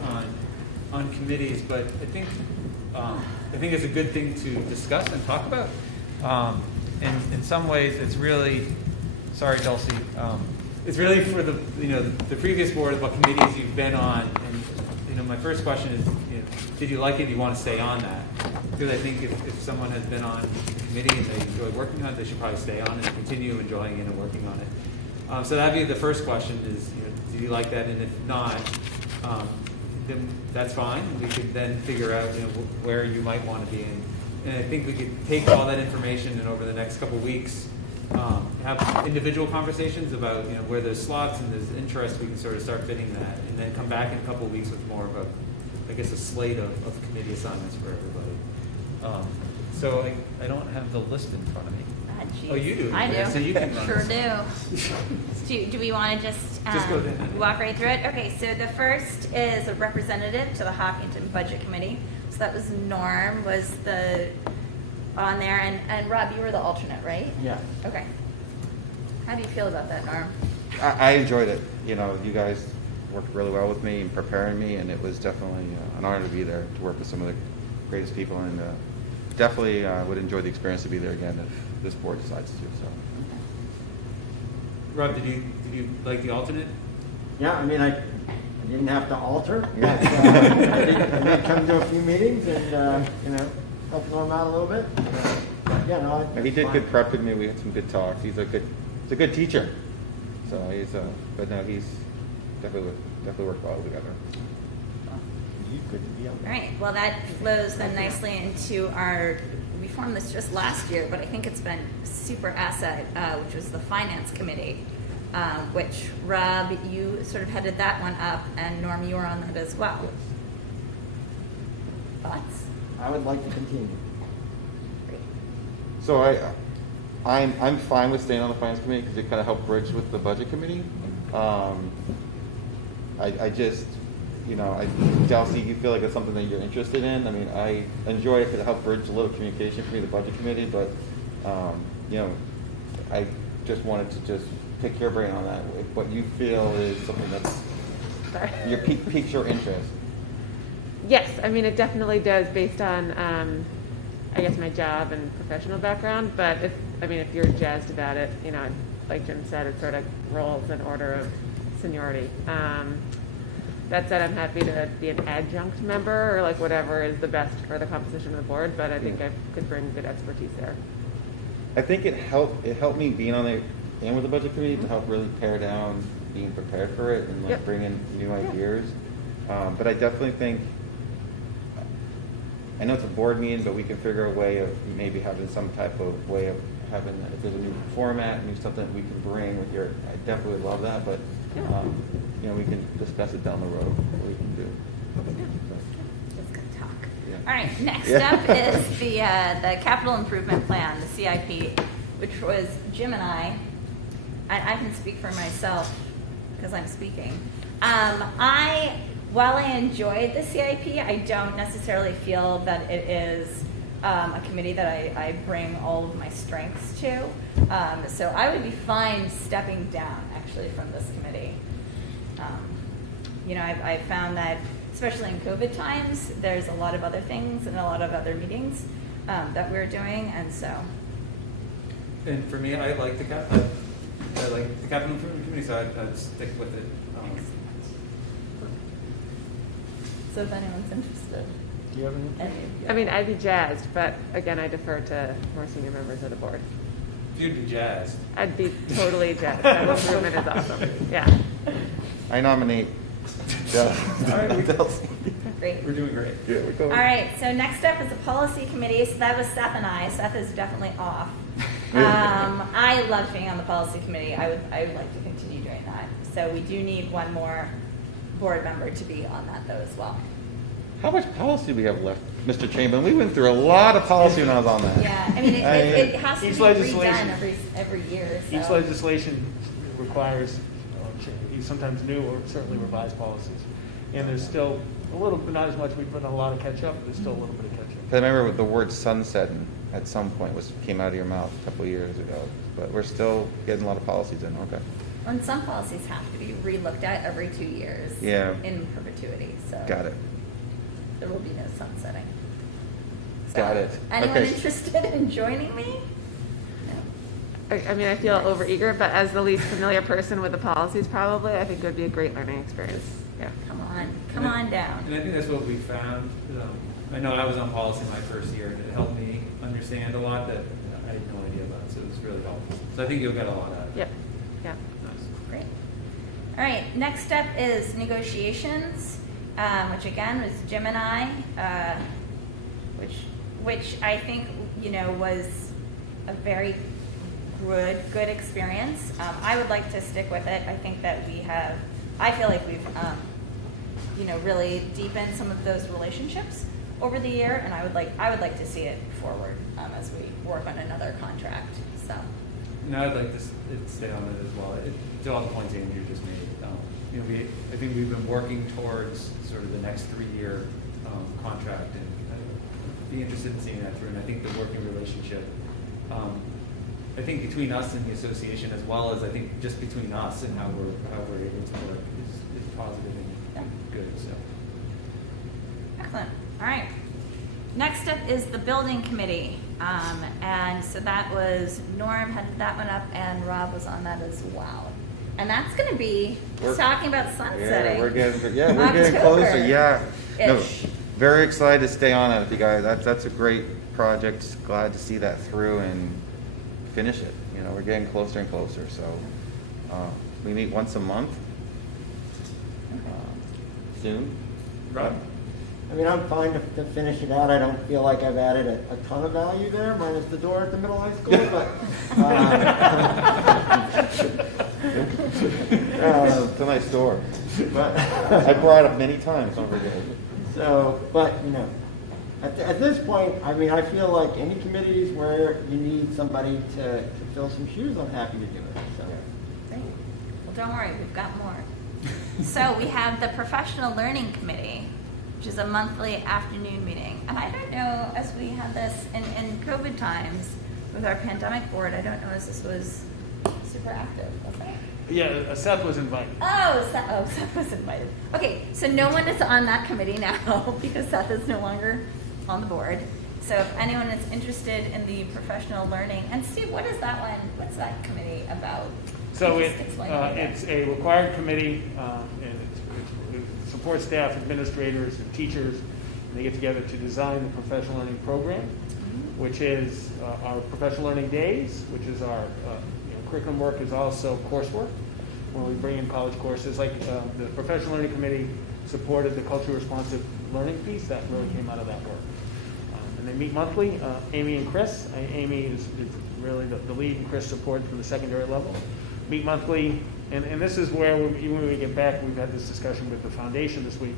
on committees, but I think it's a good thing to discuss and talk about. And in some ways, it's really, sorry, Dulcie, it's really for the previous board, what committees you've been on. And my first question is, did you like it? Do you want to stay on that? Because I think if someone has been on a committee and they enjoy working on it, they should probably stay on it and continue enjoying it and working on it. So that'd be the first question is, do you like that? And if not, then that's fine. We could then figure out where you might want to be in. And I think we could take all that information and over the next couple of weeks have individual conversations about where there's slots and there's interest. We can sort of start fitting that, and then come back in a couple of weeks with more of a slate of committee assignments for everybody. So I don't have the list in front of me. Oh, you do? I do. So you can run Sure this. do we want to just go ahead. walk right through it? Okay, so the first is a representative to the Hockington Budget Committee. So that was Norm was on there, and Rob, you were the alternate, right? Yeah. Okay. How do you feel about that, Norm? I enjoyed it. You guys worked really well with me in preparing me, and it was definitely an honor to be there to work with some of the greatest people, and definitely would enjoy the experience to be there again if this board decides to. So. Rob, did you like the alternate? Yeah, I didn't have to alter. But, I did come to a few meetings and, help Norm out a little bit. He did good prep with me. We had some good talks. He's a good teacher. So he's definitely worked well together. All right, well, that flows then nicely into we formed this just last year, but I think it's been super asset, which was the Finance Committee, which Rob, you sort of headed that one up, and Norm, you were on that as well. Thoughts? I would like to continue. Great. So I'm fine with staying on the finance committee because it kind of helped bridge with the budget committee. I just, Chelsea, you feel like it's something that you're interested in? I mean, I enjoy it because it helped bridge a little communication for me, the budget committee, but, I just wanted to just pick your brain on that. What you feel is something that's Sorry. your piques your interest. Yes, I mean, it definitely does based on, I guess, my job and professional background. But if you're jazzed about it, like Jim said, it sort of rolls in order of seniority. That said, I'm happy to be an adjunct member or like whatever is the best for the composition of the board. But I think I could bring good expertise there. I think it helped me being on and with the budget committee to help really pare down being prepared for it and like Yep. bring in new ideas. But I definitely think, I know it's a board meeting, but we can figure a way of maybe having some type of way of having, if there's a new format, new something we can bring with your, I definitely would love that, but, we can discuss it down the road, what we can do. Just gonna talk. Yeah. All right, next Yeah. up is the capital improvement plan, the CIP, which was Jim and I can speak for myself because I'm speaking. While I enjoyed the CIP, I don't necessarily feel that it is a committee that I bring all of my strengths to. So I would be fine stepping down actually from this committee. I found that, especially in COVID times, there's a lot of other things and a lot of other meetings that we're doing, and so. And for me, I like the capital improvement committee, so I'd stick with it. So if anyone's interested. Do you have any? I mean, I'd be jazzed, but again, I defer to more senior members of the board. You'd be jazzed. I'd be totally jazzed. That improvement is awesome. Yeah. I nominate Chelsea. Great. We're doing great. Yeah, we're going. All right, so next up is the policy committee. So that was Seth and I. Seth is definitely off. I loved being on the policy committee. I would like to continue doing that. So we do need one more board member to be on that though as well. How much policy do we have left, Mr. Chamberlain? We went through a lot of policy when I was on that. Yeah, I mean, it has to Each be legislation- redone every year. So. Each legislation requires sometimes new or certainly revised policies. And there's still a little, but not as much, we've done a lot of catch up, but there's still a little bit of catch up. I remember the word sunset at some point came out of your mouth a couple of years ago, but we're still getting a lot of policies in, okay. And some policies have to be re-looked at every 2 years. Yeah. In perpetuity, so. Got it. There will be no sunsetting. So, Got it. Anyone Okay. interested in joining me? No. I mean, I feel overeager, but as the least familiar person with the policies, probably, I think it would be a great learning experience. Yeah. Come on down. And I think that's what we found. I know I was on policy my first year, and it helped me understand a lot that I had no idea about. So it was really helpful. So I think you'll get a lot out of it. Yep. Yeah. Nice. Great. All right, next up is negotiations, which again was Jim and I, which I think, was a very good experience. I would like to stick with it. I think that I feel like we've, really deepened some of those relationships over the year, and I would like to see it forward as we work on another contract. So. No, I'd like to stay on it as well. To all the points Andrew just made, I think we've been working towards sort of the next 3-year contract, and I'd be interested in seeing that through. And I think the working relationship, I think between us and the association, as well as I think just between us and how we're able to work, is positive and good. So. Excellent. All right. Next up is the building committee. And so that was Norm headed that one up, and Rob was on that as well. And that's going to be talking about sunsetting. Yeah, we're getting closer. Yeah. No, Ish. very excited to stay on it with you guys. That's a great project. Glad to see that through and finish it. We're getting closer and closer. So we meet once a month. Soon. Rob? I mean, I'm fine to finish it out. I don't feel like I've added a ton of value there, minus the door at the middle high school, but. It's a nice door. But I brought it up many times. Don't forget. so, but At this point, I mean, I feel like any committees where you need somebody to fill some shoes, I'm happy to do it, so. Great. Well, don't worry, we've got more. So we have the Professional Learning Committee, which is a monthly afternoon meeting. And I don't know, as we had this in COVID times with our pandemic board, I don't know as this was super active, was it? Yeah, Seth was invited. Seth was invited. Okay, so no one is on that committee now because Seth is no longer on the board. So if anyone is interested in the professional learning, and Steve, what is that one? What's that committee about? So Just explain a little bit. it's a required committee, and it supports staff, administrators, and teachers. And they get together to design the professional learning program, which is our professional learning days, which is our curriculum work, is also coursework, where we bring in college courses. Like the professional learning committee supported the culturally responsive learning piece that really came out of that work. And they meet monthly. Amy and Chris. Amy is really the lead, and Chris supported from the secondary level. Meet monthly, and this is where, even when we get back, we've had this discussion with the foundation this week.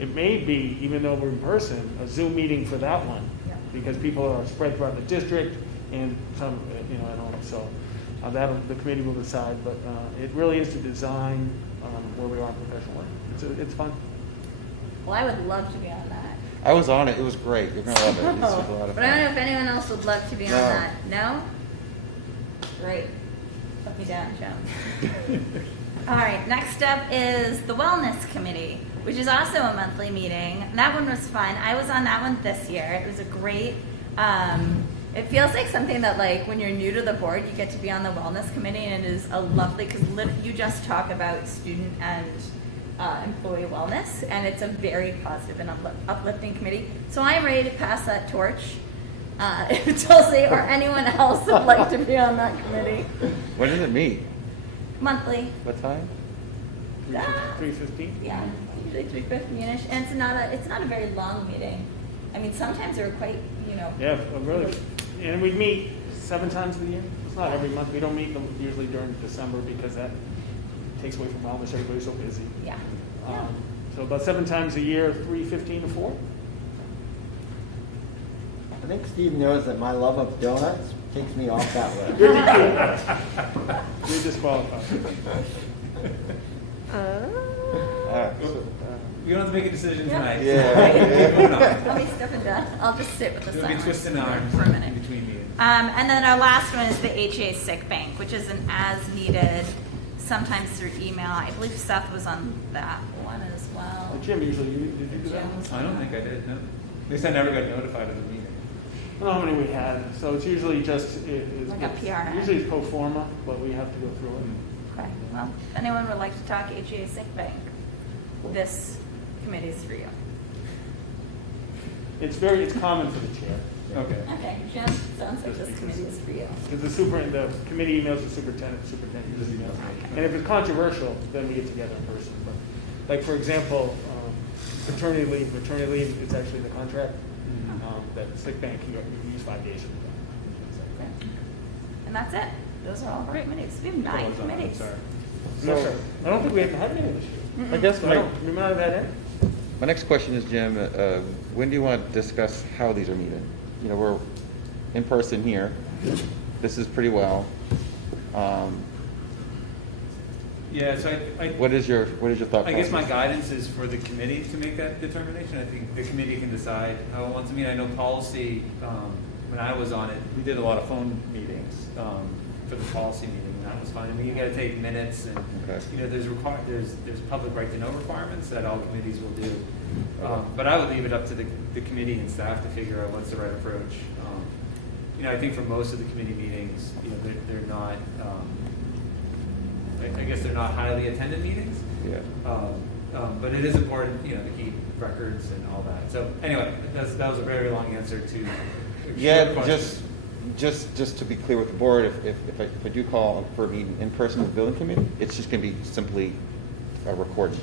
It may be, even though we're in person, a Zoom meeting for that one, because people are spread throughout the district, and some, at home. So that the committee will decide, but it really is to design where we are in professional learning. It's fun. Well, I would love to be on that. I was on it. It was great. You're gonna love it. It's a lot of But I don't know fun. if anyone else would love to be on No. that. No? Great. Put me down, Jim. All right, next up is the Wellness Committee, which is also a monthly meeting. That one was fun. I was on that one this year. It was a great, it feels like something that, like, when you're new to the board, you get to be on the Wellness Committee, and it is a lovely, because you just talk about student and employee wellness, and it's a very positive and uplifting committee. So I'm ready to pass that torch. If Tulsi or anyone else would like to be on that committee. When does it meet? Monthly. What time? 3:15. Yeah, usually 3:15-ish, and it's not a very long meeting. I mean, sometimes they're quite, Yeah, really. And we meet 7 times a year. It's not every month. We don't meet them usually during December because that takes away from wellness. Everybody's so busy. Yeah. So about 7 times a year, 3:15 to 4. I think Steve knows that my love of donuts takes me off that list. You're disqualified. All right. You don't have to make a decision Yeah. tonight. Yeah. Moving on. I'll be stepping down. I'll just sit with the Don't be silence twisting arms for a minute. in between meetings. And then our last one is the HA Sick Bank, which is an as-needed, sometimes through email. I believe Seth was on that one as well. Jim, usually, did you do that? Jim was I on don't that. think I did, no. At least I never got notified of the meeting. I don't know how many we had. So it's usually just, Like a PRN. usually it's pro forma, but we have to go through it. Okay, well, if anyone would like to talk HA Sick Bank, this committee is for you. It's common for the chair. Okay. Okay, Jim, sounds like this committee is for you. Because the committee emails the superintendent just emails. And if it's controversial, then we get together in person. But, like, for example, maternity leave, it's actually the contract. That sick bank can use 5 days of the And that's it. Those are all of our committees. We have 9 committees. No, sir. I don't think we have to have any this year. I guess We might have that in. my next question is, Jim, when do you want to discuss how these are meeting? We're in person here. This is pretty well. Yeah, so What is your thought I guess my process? guidance is for the committee to make that determination. I think the committee can decide how it wants to meet. I know policy, when I was on it, we did a lot of phone meetings for the policy meeting, and that was fine. I mean, you gotta take minutes, and, Okay. there's public right to know requirements that all committees will do. But I would leave it up to the committee and staff to figure out what's the right approach. I think for most of the committee meetings, they're not, I guess they're not highly attended meetings. Yeah. But it is important, to keep records and all that. So anyway, that was a very long answer to a Yeah, short question. just to be clear with the board, if I do call for a meeting in person with the building committee, it's just going to be simply a recording.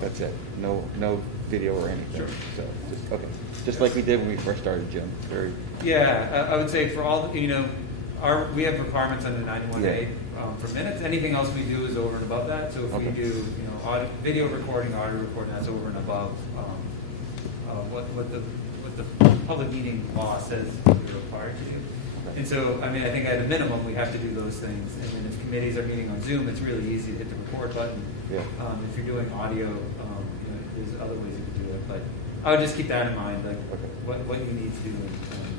That's it. No video or anything. Sure. So, just like we did when we first started, Jim. Very. Yeah, I would say for all, we have requirements under 91A for minutes. Anything else we do is over and above that. So if we Okay. do, video recording, audio recording, that's over and above what what the public meeting law says we're required to do. And so, I mean, I think at a minimum, we have to do those things. And then if committees are meeting on Zoom, it's really easy to hit the record button. Yeah. If you're doing audio, you know, there's other ways you can do it. But I would just keep that in mind, like what you need to do.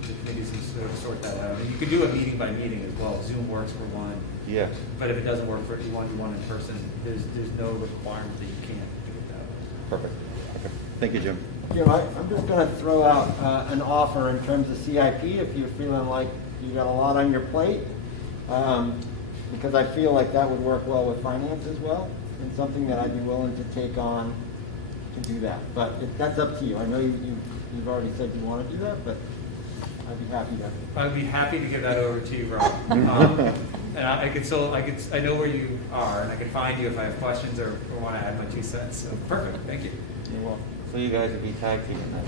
The committees can sort that out. And you could do a meeting by meeting as well. Zoom works for one. Yeah. But if it doesn't work for you want in person, there's no requirement that you can't do it that way. Perfect. Okay. Thank you, Jim. Jim, I'm just going to throw out an offer in terms of CIP if you're feeling like you got a lot on your plate, because I feel like that would work well with finance as well, and something that I'd be willing to take on to do that. But that's up to you. I know you've already said you want to do that, but I'd be happy to. I'd be happy to give that over to you, Rob. And I know where you are, and I can find you if I have questions or want to add my 2 cents. So perfect. Thank you. You're welcome. So you guys would be tag teaming that.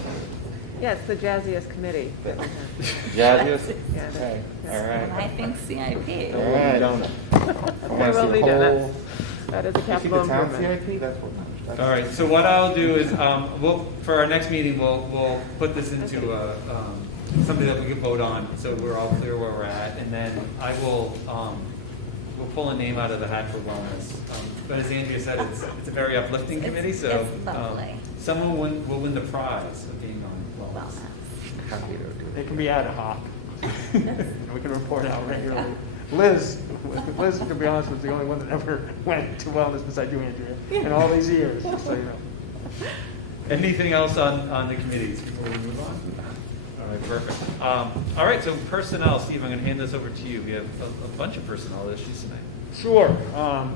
Yeah, it's the jazziest committee. Jazziest? Yeah, it is. Okay. All And I right. think CIP. All right. There will be donuts. That is a You see capital the town improvement. CIP? That's what matters. All right. So what I'll do is, for our next meeting, we'll put this into something that we can vote on, so we're all clear where we're at, and then I will. We'll pull a name out of the hat for wellness. But as Andrea said, it's a very uplifting committee, so It's lovely. someone will win the prize of being on wellness. Wellness. Happy to do It can be ad hoc. And we can report out regularly. Liz, to be honest, was the only one that ever went to wellness besides you, Andrea, in all these years, just so you know. Anything else on the committees before we move on? All right, perfect. All right, so personnel, Steve, I'm going to hand this over to you. We have a bunch of personnel issues tonight. Sure.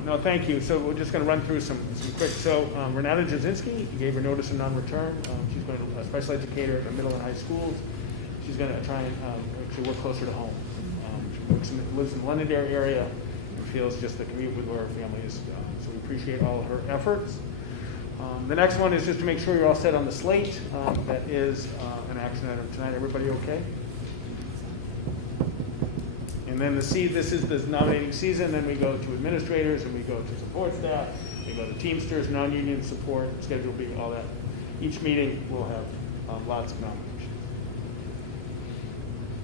No, thank you. So we're just going to run through some quick. So Renata Jasinski gave her notice of non-return. She's going to a special educator at the middle and high schools. She's going to try and actually work closer to home. She lives in the Londonderry area and feels just the commute with where her family is. So we appreciate all of her efforts. The next one is just to make sure you're all set on the slate. That is an action item tonight. Everybody okay? And then this is the nominating season. Then we go to administrators, and we go to support staff. We go to Teamsters, non-union support, schedule B, all that. Each meeting will have lots of nominations.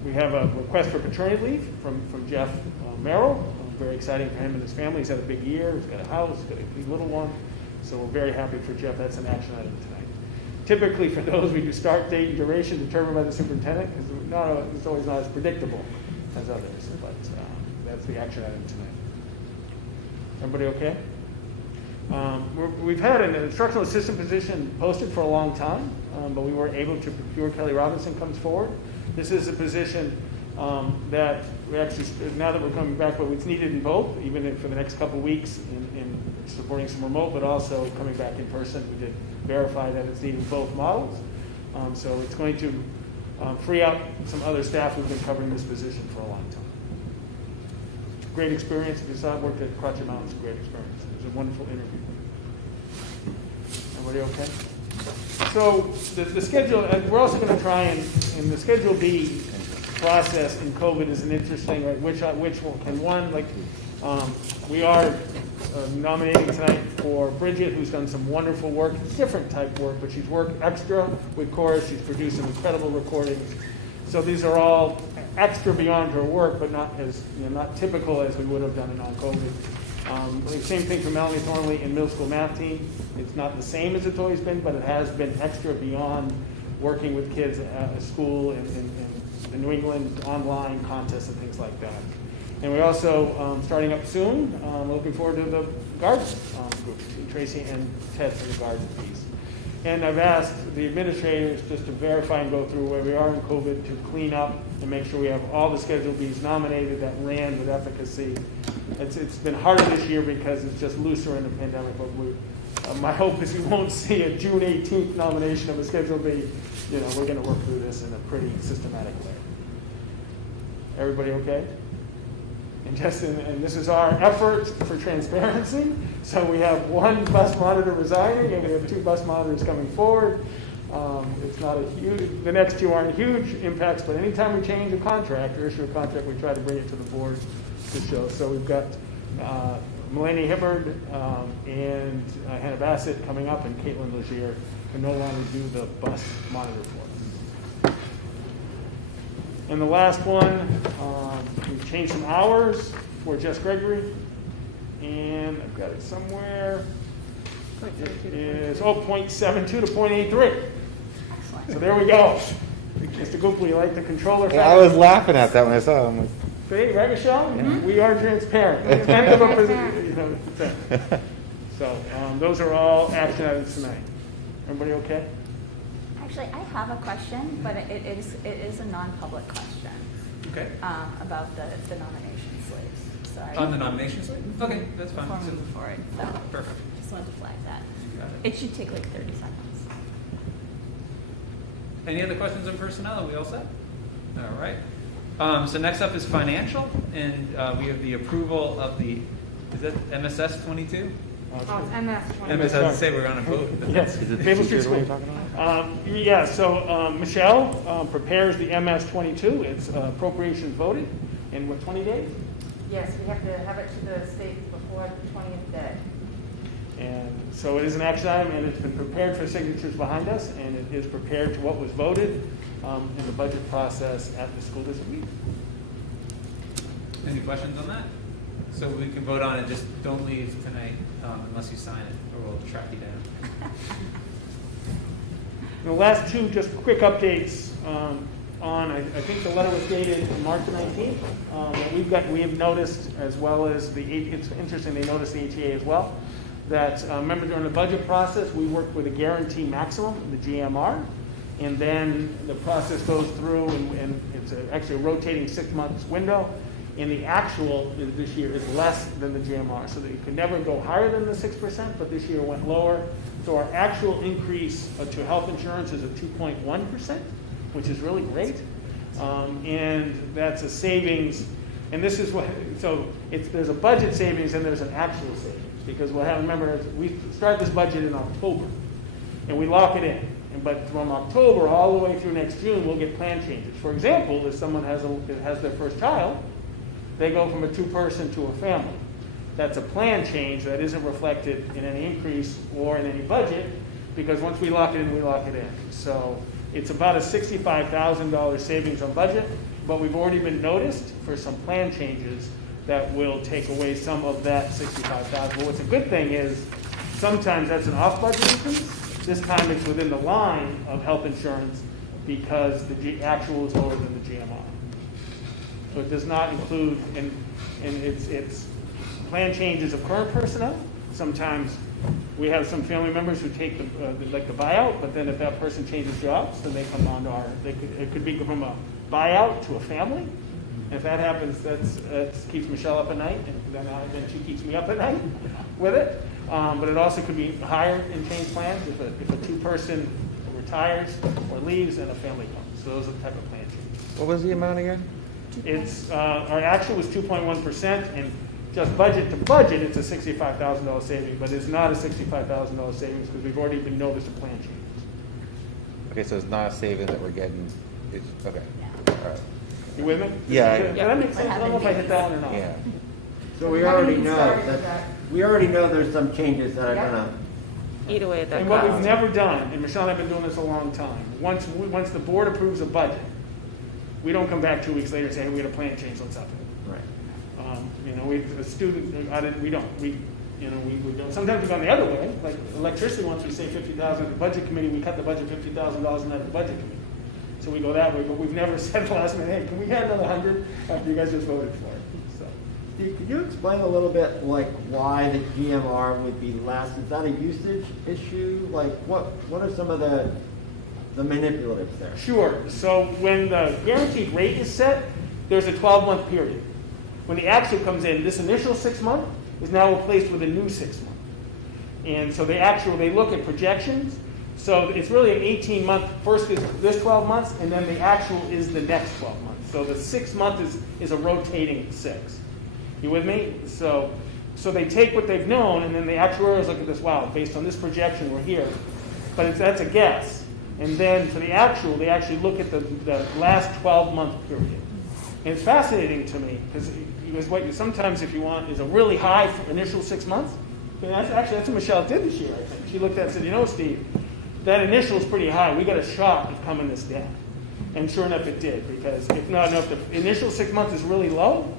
We have a request for paternity leave from Jeff Merrill. Very exciting for him and his family. He's had a big year. He's got a house. He's got a little one. So we're very happy for Jeff. That's an action item tonight. Typically for those, we do start date and duration determined by the superintendent, because it's always not as predictable as others. But that's the action item tonight. Everybody okay? We've had an instructional assistant position posted for a long time, but we weren't able to procure. Kelly Robinson comes forward. This is a position that we actually, now that we're coming back, but it's needed in both, even for the next couple of weeks in supporting some remote, but also coming back in person. We did verify that it's needed in both models. So it's going to free up some other staff who've been covering this position for a long time. Great experience. If you saw it, worked at Crotchet Mountains, great experience. It was a wonderful interview. Everybody okay? So the schedule, we're also going to try and the Schedule B process in COVID is an interesting, right? Which one can one, like, we are nominating tonight for Bridget, who's done some wonderful work, different type work, but she's worked extra with chorus. She's produced some incredible recordings. So these are all extra beyond her work, but not as not typical as we would have done in non-COVID. Same thing for Melanie Thornley in middle school math team. It's not the same as it's always been, but it has been extra beyond working with kids at school in New England, online contests and things like that. And we're also starting up soon. Looking forward to the garden group, Tracy and Ted for the garden piece. And I've asked the administrators just to verify and go through where we are in COVID to clean up and make sure we have all the Schedule Bs nominated that ran with efficacy. It's been harder this year because it's just looser in the pandemic, but my hope is we won't see a June 18th nomination of a Schedule B. We're going to work through this in a pretty systematic way. Everybody okay? And this is our effort for transparency. So we have one bus monitor resigning, and we have 2 bus monitors coming forward. It's not a huge. The next 2 aren't huge impacts, but anytime we change a contract or issue a contract, we try to bring it to the board to show. So we've got Melanie Hibbard and Hannah Bassett coming up, and Caitlin Legier can no longer do the bus monitor for us. And the last one, we've changed some hours for Jess Gregory. And I've got it somewhere. It is 0.72 to 0.83. So there we go. Mr. Goopel, you like the controller? Yeah, I was laughing at that when I saw it. I'm like, See, right, Michelle? We are transparent. So those are all action items tonight. Everybody okay? Actually, I have a question, but it is a non-public question Okay. about the nomination slates. So On the nomination slate? Okay, that's fine. before we move forward. So Perfect. just wanted to flag that. You got it. It should take like 30 seconds. Any other questions on personnel? Are we all set? All right. So next up is financial, and we have the approval of the, is that MSS 22? Oh, it's MS 20. MS, I was to say we're on a vote. but Yes. is it Maple Street teachers what you're School. talking about? Yeah, so Michelle prepares the MS 22. It's appropriations voted in what, 20 days? Yes, we have to have it to the state before the 20th day. And so it is an action item, and it's been prepared for signatures behind us, and it is prepared to what was voted in the budget process at the school district meeting. Any questions on that? So we can vote on it, just don't leave tonight unless you sign it, or we'll track you down. And the last two, just quick updates on, I think the letter was dated March 19th. We have noticed, as well as it's interesting, they noticed the ATA as well, that, remember during the budget process, we worked with a guarantee maximum, the GMR, and then the process goes through, and it's actually a rotating 6 months window, and the actual this year is less than the GMR, so that you could never go higher than the 6%, but this year went lower. So our actual increase to health insurance is a 2.1%, which is really great, and that's a savings. And this is what, so there's a budget savings and there's an actual savings. Because we'll have, remember, we start this budget in October, and we lock it in. But from October all the way through next June, we'll get plan changes. For example, if someone has their first child, they go from a 2-person to a family. That's a plan change that isn't reflected in any increase or in any budget, because once we lock it in, we lock it in. So it's about a $65,000 savings on budget, but we've already been noticed for some plan changes that will take away some of that $65,000. But what's a good thing is sometimes that's an off-budget increase. This time it's within the line of health insurance because the actual is lower than the GMR. So it does not include, and it's plan changes of current personnel. Sometimes we have some family members who take the buyout, but then if that person changes jobs, then they come on to it could be from a buyout to a family. And if that happens, that keeps Michelle up at night, and then she keeps me up at night with it. But it also could be higher in change plans if a 2-person retires or leaves and a family comes. So those are the type of plan changes. What was the amount again? It's our actual was 2.1%, and just budget to budget, it's a $65,000 savings, but it's not a $65,000 savings because we've already been noticed a plan change. Okay, so it's not a saving that we're getting. It's, okay. All right. You with me? Yeah. Does that make sense? I don't know if I hit that one or not. Yeah. So we already know there's some changes that are gonna. Eat away at that And what we've cost. never done, and Michelle and I have been doing this a long time, once the board approves a budget, we don't come back 2 weeks later and say, hey, we had a plan change, let's up it. Right. We don't. Sometimes we've gone the other way, like electricity, once we say 50,000 at the budget committee, we cut the budget $50,000 and at the budget committee. So we go that way, but we've never said the last minute, hey, can we get another 100 after you guys just voted for it? So. Steve, could you explain a little bit like why the GMR would be less? Is that a usage issue? Like what are some of the manipulatives there? Sure. So when the guaranteed rate is set, there's a 12-month period. When the actual comes in, this initial 6 month is now replaced with a new 6 month. And so they look at projections. So it's really an 18-month, first is this 12 months, and then the actual is the next 12 months. So the 6 month is a rotating 6. You with me? So they take what they've known, and then the actuaries look at this, wow, based on this projection, we're here. But that's a guess. And then for the actual, they actually look at the last 12-month period. And it's fascinating to me, because what sometimes if you want is a really high initial 6 months. And that's what Michelle did this year, I think. She looked at it and said, Steve, that initial is pretty high. We got a shot of coming this down. And sure enough, it did, because if the initial 6 months is really low,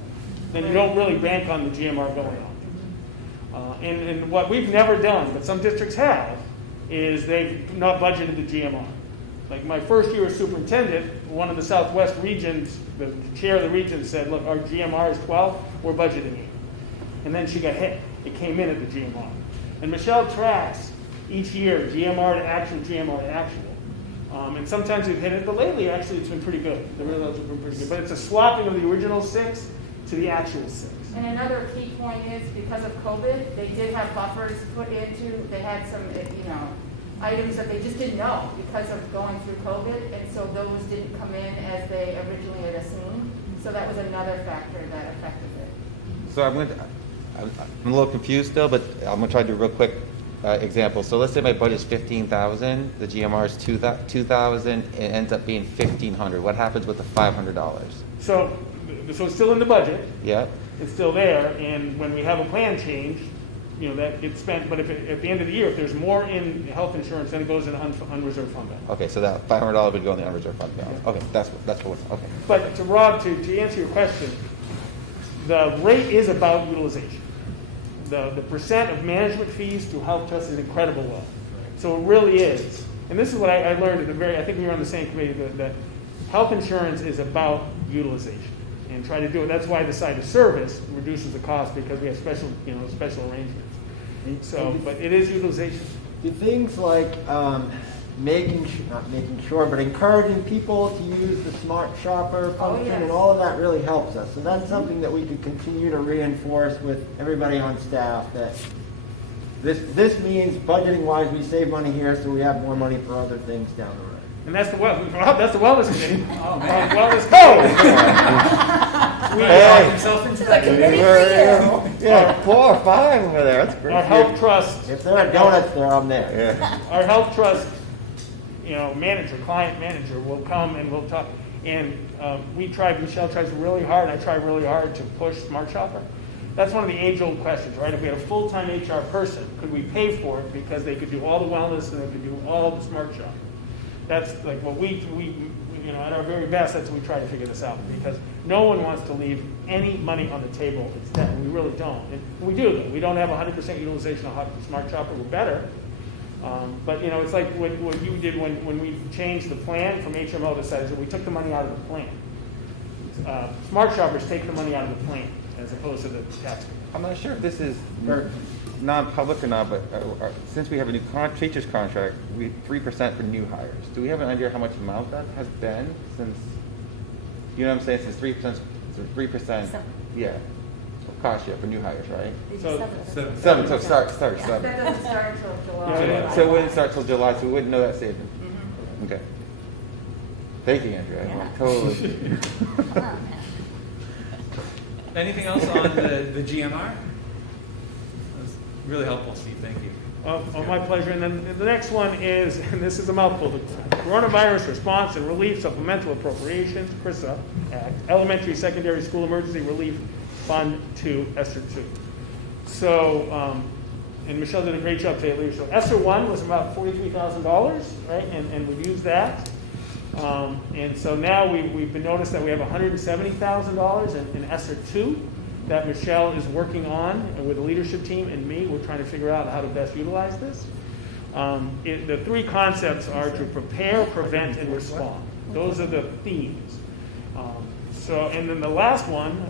then you don't really bank on the GMR going on. And what we've never done, but some districts have, is they've not budgeted the GMR. Like my first year as superintendent, one of the Southwest regions, the chair of the region said, look, our GMR is 12, we're budgeting 8. And then she got hit. It came in at the GMR. And Michelle tracks each year, GMR to actual, GMR to actual. And sometimes we've hit it, but lately, actually, it's been pretty good. The results have been pretty good. But it's a swapping of the original 6 to the actual 6. And another key point is, because of COVID, they did have buffers put into, they had some, items that they just didn't know because of going through COVID, and so those didn't come in as they originally had assumed. So that was another factor that affected it. So I'm a little confused still, but I'm gonna try to do a real quick example. So let's say my budget's 15,000, the GMR is 2,000, it ends up being 1,500. What happens with the $500? So it's still in the budget. Yeah. It's still there, and when we have a plan change, that gets spent. But if at the end of the year, if there's more in health insurance, then it goes in unreserved fund balance. Okay, so that $500 would go in the unreserved fund balance. Okay, that's what. Okay. But to Rob, to answer your question, the rate is about utilization. The percent of management fees to health trust is incredible low. So it really is. And this is what I learned I think we were on the same committee, that health insurance is about utilization. And try to do it. That's why the site of service reduces the cost, because we have special arrangements. So, but it is utilization. Do things like not making sure, but encouraging people to use the smart shopper function yes. and all of that really helps us. So that's something that we could continue to reinforce with everybody on staff, that this means budgeting wise we save money here so we have more money for other things down the road. And that's the wellness committee. Oh, man. Wellness code. Talk himself into that. Yeah, 4 or 5 over there. That's great. Our health trust. If there are donuts there, I'm there. Yeah. Our health trust, client manager will come and we'll talk. And Michelle tries really hard, and I try really hard to push Smart Shopper. That's one of the age-old questions, right? If we had a full-time HR person, could we pay for it because they could do all the wellness and they could do all the Smart Shopper? That's like what we at our very best, that's what we try to figure this out, because no one wants to leave any money on the table. It's that, and we really don't. And we do, though. We don't have 100% utilization of Smart Shopper. We're better. But, it's like what you did when we changed the plan from HMO to SEDS, we took the money out of the plan. Smart Shoppers take the money out of the plan as opposed to the tax. I'm not sure if this is non-public or not, but since we have a new teacher's contract, we 3% for new hires. Do we have an idea how much amount that has been since? You know what I'm saying? Since 3%. Yeah. Cost you for new hires, right? So 7. So start That 7. doesn't start until July. Yeah. So it wouldn't start till July, so we wouldn't know that savings. Mhm. Okay. Thank you, Andrea. Yeah. Totally. Oh, man. Anything else on the GMR? That was really helpful, Steve. Thank you. My pleasure. And then the next one is, and this is a mouthful, the Coronavirus Response and Relief Supplemental Appropriations, CRISA Act, Elementary Secondary School Emergency Relief Fund 2, ESSER 2. So, and Michelle did a great job today. So ESSER 1 was about $43,000, right? And we've used that. And so now we've been noticed that we have $170,000 in ESSER 2 that Michelle is working on with the leadership team and me. We're trying to figure out how to best utilize this. The 3 concepts are to prepare, prevent, and respond. Those are the themes. And then the last one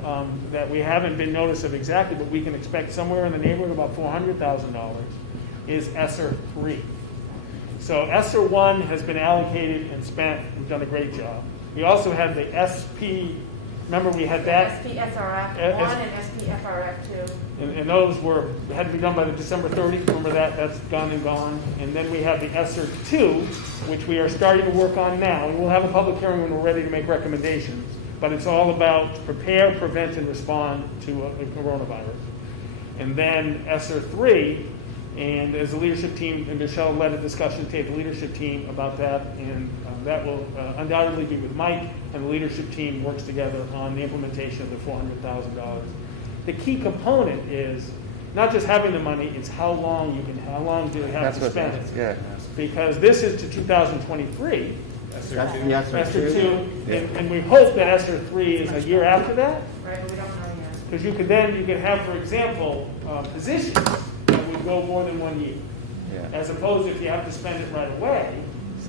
that we haven't been noticed of exactly, but we can expect somewhere in the neighborhood of about $400,000 is ESSER 3. So ESSER 1 has been allocated and spent. We've done a great job. We also had the SP. Remember, we had that. SPSRF 1 and SPFRF 2. And those had to be done by the December 30th. Remember that? That's done and gone. And then we have the ESSER 2, which we are starting to work on now. And we'll have a public hearing when we're ready to make recommendations. But it's all about prepare, prevent, and respond to a coronavirus. And then ESSER 3, and as a leadership team, and Michelle led a discussion today, the leadership team about that, and that will undoubtedly be with Mike, and the leadership team works together on the implementation of the $400,000. The key component is not just having the money; it's how long do you have to spend it? Yeah. Because this is to 2023, That's the ESER ESER 2, Yeah. and we hope that ESER 3 is a year after that. Right, but we don't know yet. Because you could have, for example, positions that would go more than 1 year. Yeah. As opposed if you have to spend it right away,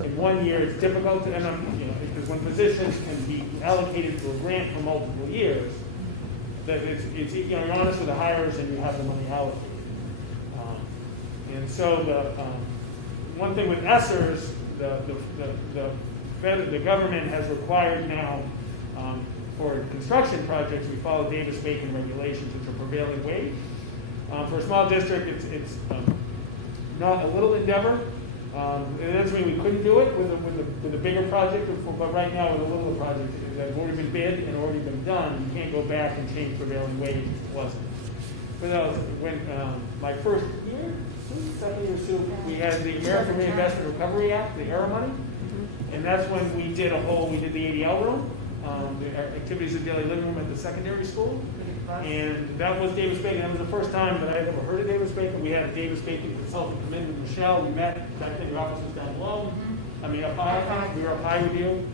in 1 year, it's difficult to, because when positions can be allocated to a grant for multiple years, that it's you're honest with the hires and you have the money allocated. And so one thing with ESSERs, the government has required now for construction projects, we follow Davis-Bacon regulations, which are prevailing wage. For a small district, it's not a little endeavor. It doesn't mean we couldn't do it with a bigger project, but right now with a littler project that's already been bid and already been done, you can't go back and change prevailing wage if it wasn't. But when my first year, 7 years, we had the American Reinvestment Recovery Act, the ARRA money, and that's when we did the ADL room, the activities of daily living room at the secondary school. And that was Davis-Bacon. That was the first time that I had ever heard of Davis-Bacon. We had a Davis-Bacon consultant come in with Michelle. We met. I think your office was down below. I mean, up high. We were up high with you.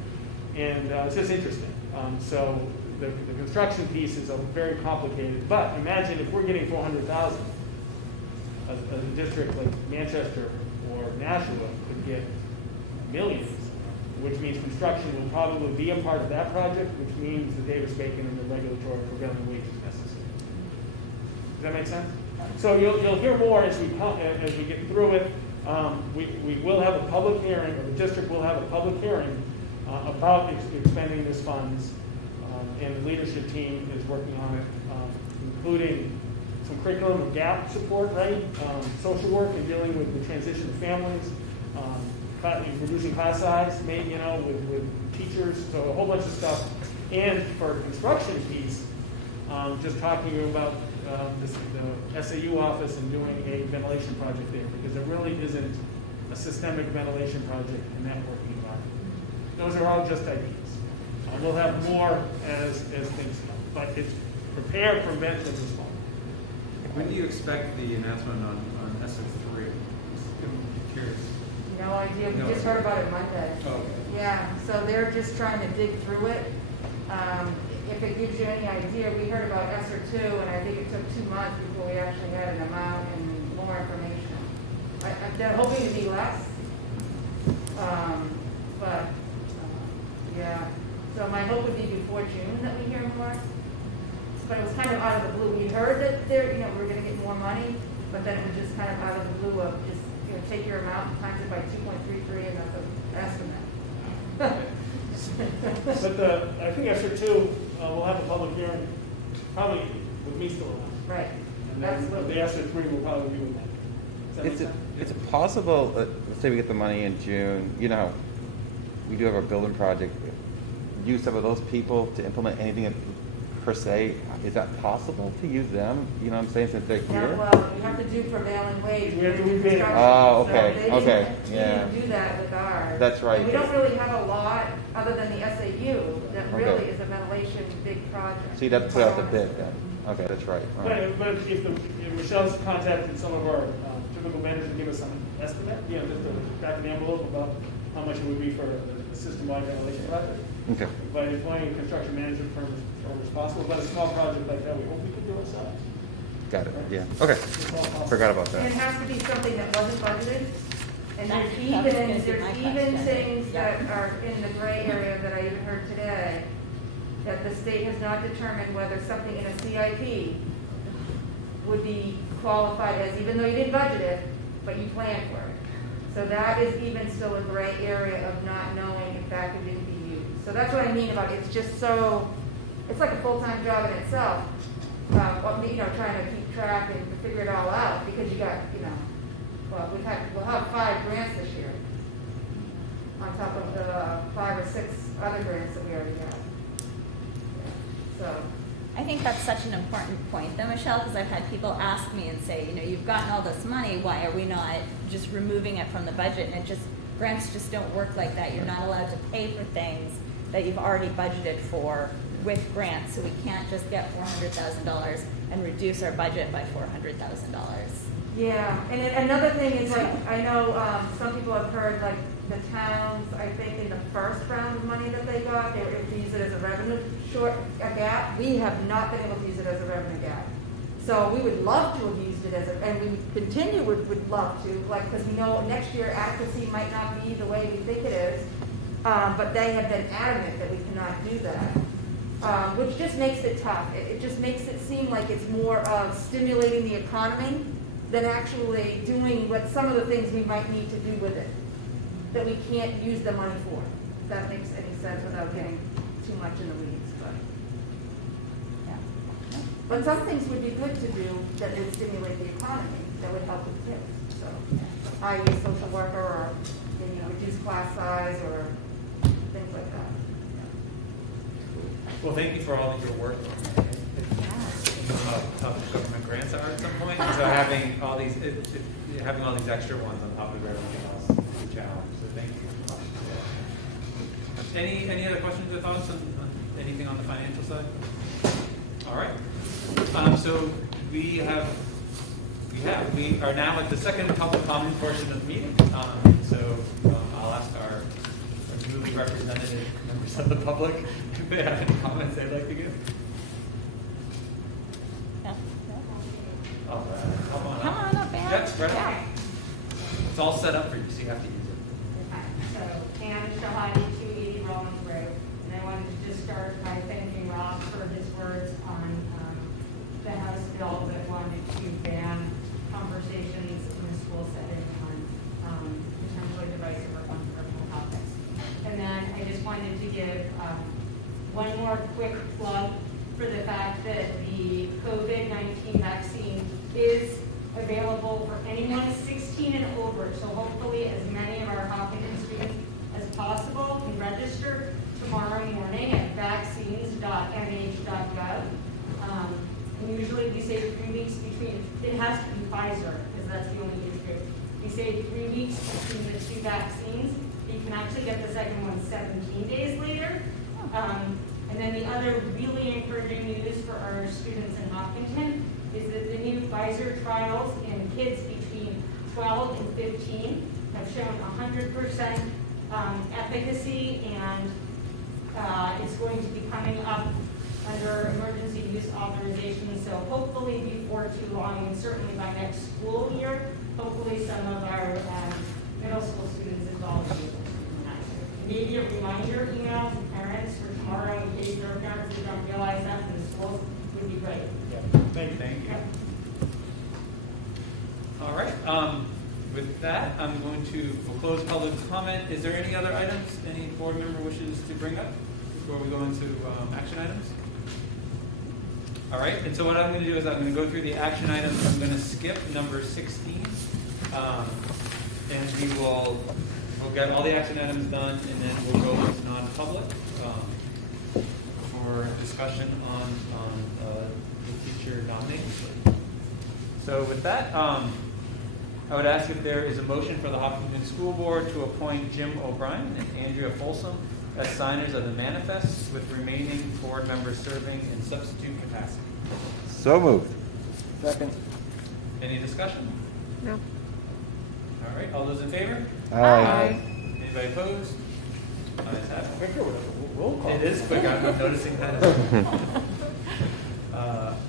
And it's just interesting. So the construction piece is very complicated. But imagine if we're getting $400,000, a district like Manchester or Nashua could get millions, which means construction will probably be a part of that project, which means the Davis-Bacon and the regulatory prevailing wage is necessary. Does that make sense? So you'll hear more as we get through it. We will have a public hearing, or the district will have a public hearing about expending these funds, and the leadership team is working on it, including some curriculum and gap support, right? Social work and dealing with the transition of families, reducing class size, maybe, with teachers, so a whole bunch of stuff. And for a construction piece, just talking about the SAU office and doing a ventilation project there, because there really isn't a systemic ventilation project in that working environment. Those are all just ideas. We'll have more as things come, but it's prepare, prevent, and respond. When do you expect the announcement on SF3? I'm curious. No idea, No. we just heard about it Monday. Oh, okay. Yeah, so they're just trying to dig through it. If it gives you any idea, we heard about ESER 2, and I think it took 2 months before we actually had an amount and more information. I'm hoping to be less, but yeah. So my hope would be before June that we hear more. But it was kind of out of the blue. We heard that we're going to get more money, but then it was just kind of out of the blue of just take your amount times it by 2.33, and that's an estimate. But I think ESER 2 will have a public hearing, probably with me still around. Right. And That's then what the ESER 3 will probably be with that. Does that make sense? It's possible, let's say we get the money in June, we do have a building project, use some of those people to implement anything per se. Is that possible to use them? You know what I'm saying, since they're Yeah, here? well, you have to do prevailing wage. We have to do rebid. construction, Oh, so okay, they didn't- okay, we yeah. didn't do that with ours. That's right. And we don't really have a lot, other than the SAU, that really Okay. is a ventilation big project. So you'd have to put out the bid then? Okay, that's right. All right. But if Michelle's contacted some of our typical vendors and give us some estimate, just a back of the envelope about how much it would be for a system-wide ventilation project. Okay. By employing construction management firms as possible, but a small project like that, we hope we can do ourselves. Got it, yeah. Okay, It's all possible. forgot about And it that. has to be something that wasn't budgeted. And That there's was gonna be my even question. things Yeah. that are in the gray area that I even heard today, that the state has not determined whether something in a CIP would be qualified as, even though you didn't budget it, but you planned for it. So that is even still a gray area of not knowing if that could be used. So that's what I mean about it's just so, it's like a full-time job in itself, trying to keep track and figure it all out, because you got, we'll have 5 grants this year, on top of the 5 or 6 other grants that we already have. So, I think that's such an important point though, Michelle, because I've had people ask me and say, you've gotten all this money, why are we not just removing it from the budget? And grants just don't work like that. You're not allowed to pay for things that you've already budgeted for with grants, so we can't just get $400,000 and reduce our budget by $400,000. Yeah, and then another thing is like, I know, some people have heard like the towns, I think in the first round of money that they got, they were able to use it as a revenue gap. We have not been able to use it as a revenue gap. So we would love to have used it as a, and we continue would love to, like, because we know next year adequacy might not be the way we think it is. But they have been adamant that we cannot do that. Which just makes it tough. It just makes it seem like it's more of stimulating the economy than actually doing what some of the things we might need to do with it, that we can't use the money for. If that makes any sense without getting too much in the weeds, but. Yeah. But some things would be good to do that would stimulate the economy, that would help with kids, so. I.e. social worker or, reduce class size or things like that. Well, thank you for all of your work. You know how tough government grants are at some point, and so having all these extra ones on top of everything else is a challenge. So thank you. Any other questions or thoughts on anything on the financial side? All right. So we are now at the second public comment portion of the meeting. I'll ask our newly represented members of the public if they have any comments they'd like to give. Yeah. Come on up. Come on up, Ann. Yep, right up. Yeah. It's all set up for you, so you have to use it. Hi, so Pam Shahadi, 280 Rollins Road, and I wanted to just start by thanking Rob for his words on the House bill that wanted to ban conversations in the school setting on potentially divisive or controversial topics. And then I just wanted to give one more quick plug for the fact that the COVID-19 vaccine is available for anyone 16 and over. So hopefully as many of our Hopkinton students as possible can register tomorrow morning at vaccines.nih.gov. And usually we say 3 weeks between, it has to be Pfizer because that's the only age group. We say 3 weeks between the two vaccines. You can actually get the second one 17 days later. And then the other really encouraging news for our students in Hopkinton is that the new Pfizer trials in kids between 12 and 15 have shown 100% efficacy, and it's going to be coming up under emergency use authorization. So hopefully before too long, and certainly by next school year, hopefully some of our middle school students as well will be able to immunize. Maybe a reminder email to parents for tomorrow in case there are parents who don't realize that in the schools would be great. Thank you. All right. With that, we'll close public comment. Is there any other items any board member wishes to bring up before we go into action items? All right. And so what I'm going to do is I'm going to go through the action items. I'm going to skip number 16, and we'll get all the action items done, and then we'll go into non-public for discussion on the teacher nomination slate. So with that, I would ask if there is a motion for the Hockington School Board to appoint Jim O'Brien and Andrea Folsom as signers of the manifest, with remaining board members serving in substitute capacity. So moved. Second. Any discussion? No. All right, all those in favor? Aye. Anybody opposed? Ayes have it. Quicker with a roll call. It is quick, I'm noticing that as well.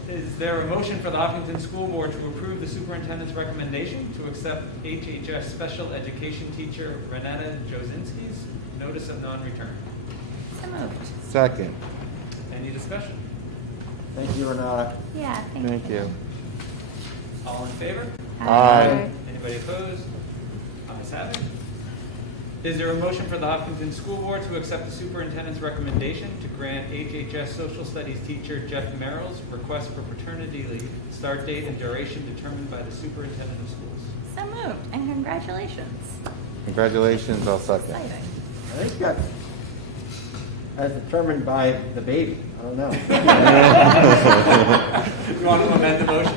Is there a motion for the Hockington School Board to approve the superintendent's recommendation to accept HHS special education teacher Renata Jozinski's notice of non-return? So moved. Second. Any discussion? Thank you, Renata. Yeah, Thank you. All in favor? Aye. Anybody opposed? Ayes have it. Is there a motion for the Hopkinton School Board to accept the superintendent's recommendation to grant HHS social studies teacher Jeff Merrill's request for paternity leave, start date and duration determined by the superintendent of schools? So moved, and congratulations. Congratulations, I'll second. Exciting. I think that's as determined by the baby. I don't know. You want to amend the motion?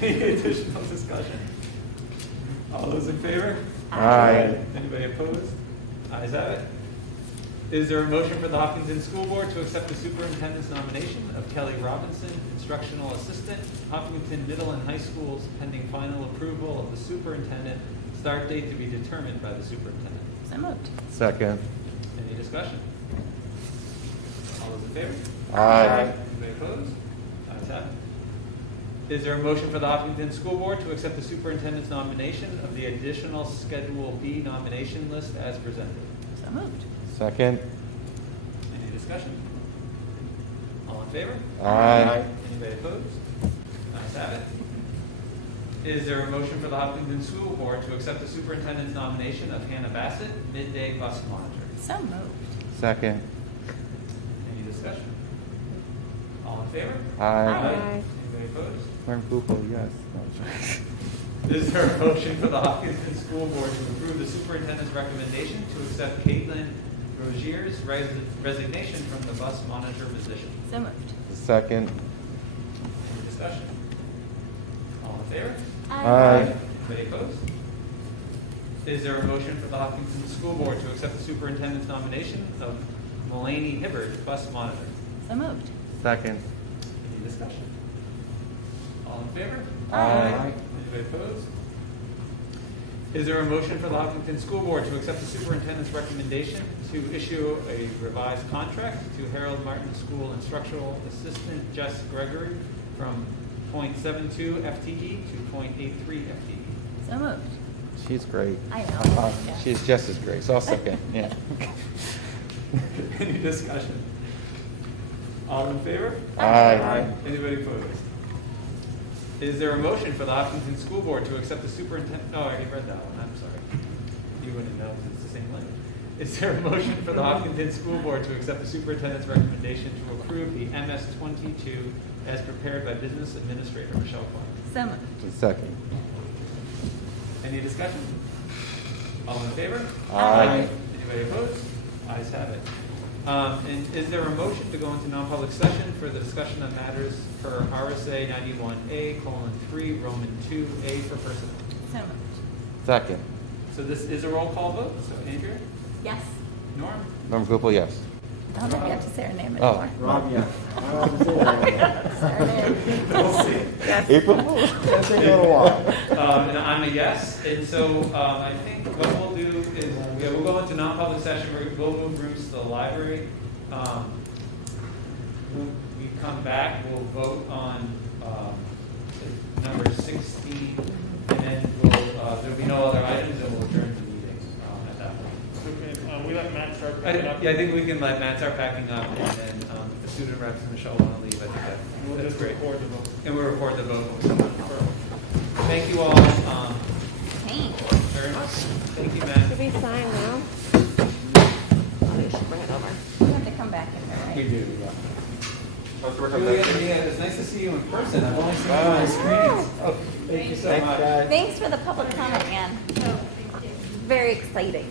Any additional discussion? All those in favor? Aye. Anybody opposed? Ayes have it. Is there a motion for the Hopkinton School Board to accept the superintendent's nomination of Kelly Robinson, instructional assistant, Hopkinton Middle and High Schools, pending final approval of the superintendent, start date to be determined by the superintendent? So moved. Second. Any discussion? All those in favor? Aye. Anybody opposed? Ayes have it. Is there a motion for the Hopkinton School Board to accept the superintendent's nomination of the additional Schedule B nomination list as presented? So moved. Second. Any discussion? All in favor? Aye. Anybody opposed? Ayes have it. Is there a motion for the Hopkinton School Board to accept the superintendent's nomination of Hannah Bassett, midday bus monitor? So moved. Second. Any discussion? All in favor? Aye. Anybody opposed? Learn Google, yes. Is there a motion for the Hopkinton School Board to approve the superintendent's recommendation to accept Caitlin Rozier's resignation from the bus monitor position? So moved. Second. Any discussion? All in favor? Aye. Anybody opposed? Is there a motion for the Hopkinton School Board to accept the superintendent's nomination of Mulaney Hibbard, bus monitor? So moved. Second. Any discussion? All in favor? Aye. Anybody opposed? Is there a motion for the Hopkinton School Board to accept the superintendent's recommendation to issue a revised contract to Harold Martin School Instructional Assistant Jess Gregory from .72 FTE to .83 FTE? So moved. She's great. I know. Yes. She's just as great, so I'll second, yeah. Any discussion? All in favor? Aye. Anybody opposed? Is there a motion for the Hopkinton School Board to accept the superintendent? No, I already read that one. I'm sorry. You wouldn't know because it's the same language. Is there a motion for the Hopkinton School Board to accept the superintendent's recommendation to approve the MS-22 as prepared by Business Administrator Michelle Clark? So moved. Second. Any discussion? All in favor? Aye. Anybody opposed? Ayes have it. And is there a motion to go into non-public session for the discussion of matters per RSA 91A:3, Roman 2A for personnel? So moved. Second. So this is a roll call vote. So Andrea? Yes. Norm? Norm Gupel, yes. I don't think we have to say her name Oh. anymore. Rob, yeah. Say her name. We'll see. Yes. April? That's a little while. And I'm a yes. And so I think what we'll do is we'll go into non-public session. We'll move rooms to the library. We come back. We'll vote on number 16, and then there'll be no other items, and we'll adjourn the meeting at that point. So can we let Matt start picking up? Yeah, I think we can let Matt start packing up, and then if the student reps and Michelle want to leave, I think We'll that's just great. record the vote. And we'll record the vote when we come back. Thank you all Thanks. very much. Thank you, Matt. Should we sign now? Oh, you should bring it over. You have to come back in here, right? We do, yeah. Julia, it's nice to see you in person. I've only seen you on the screens. Oh, thank you so Thanks, much. guys. Thanks for the public comment, Ann. Very exciting.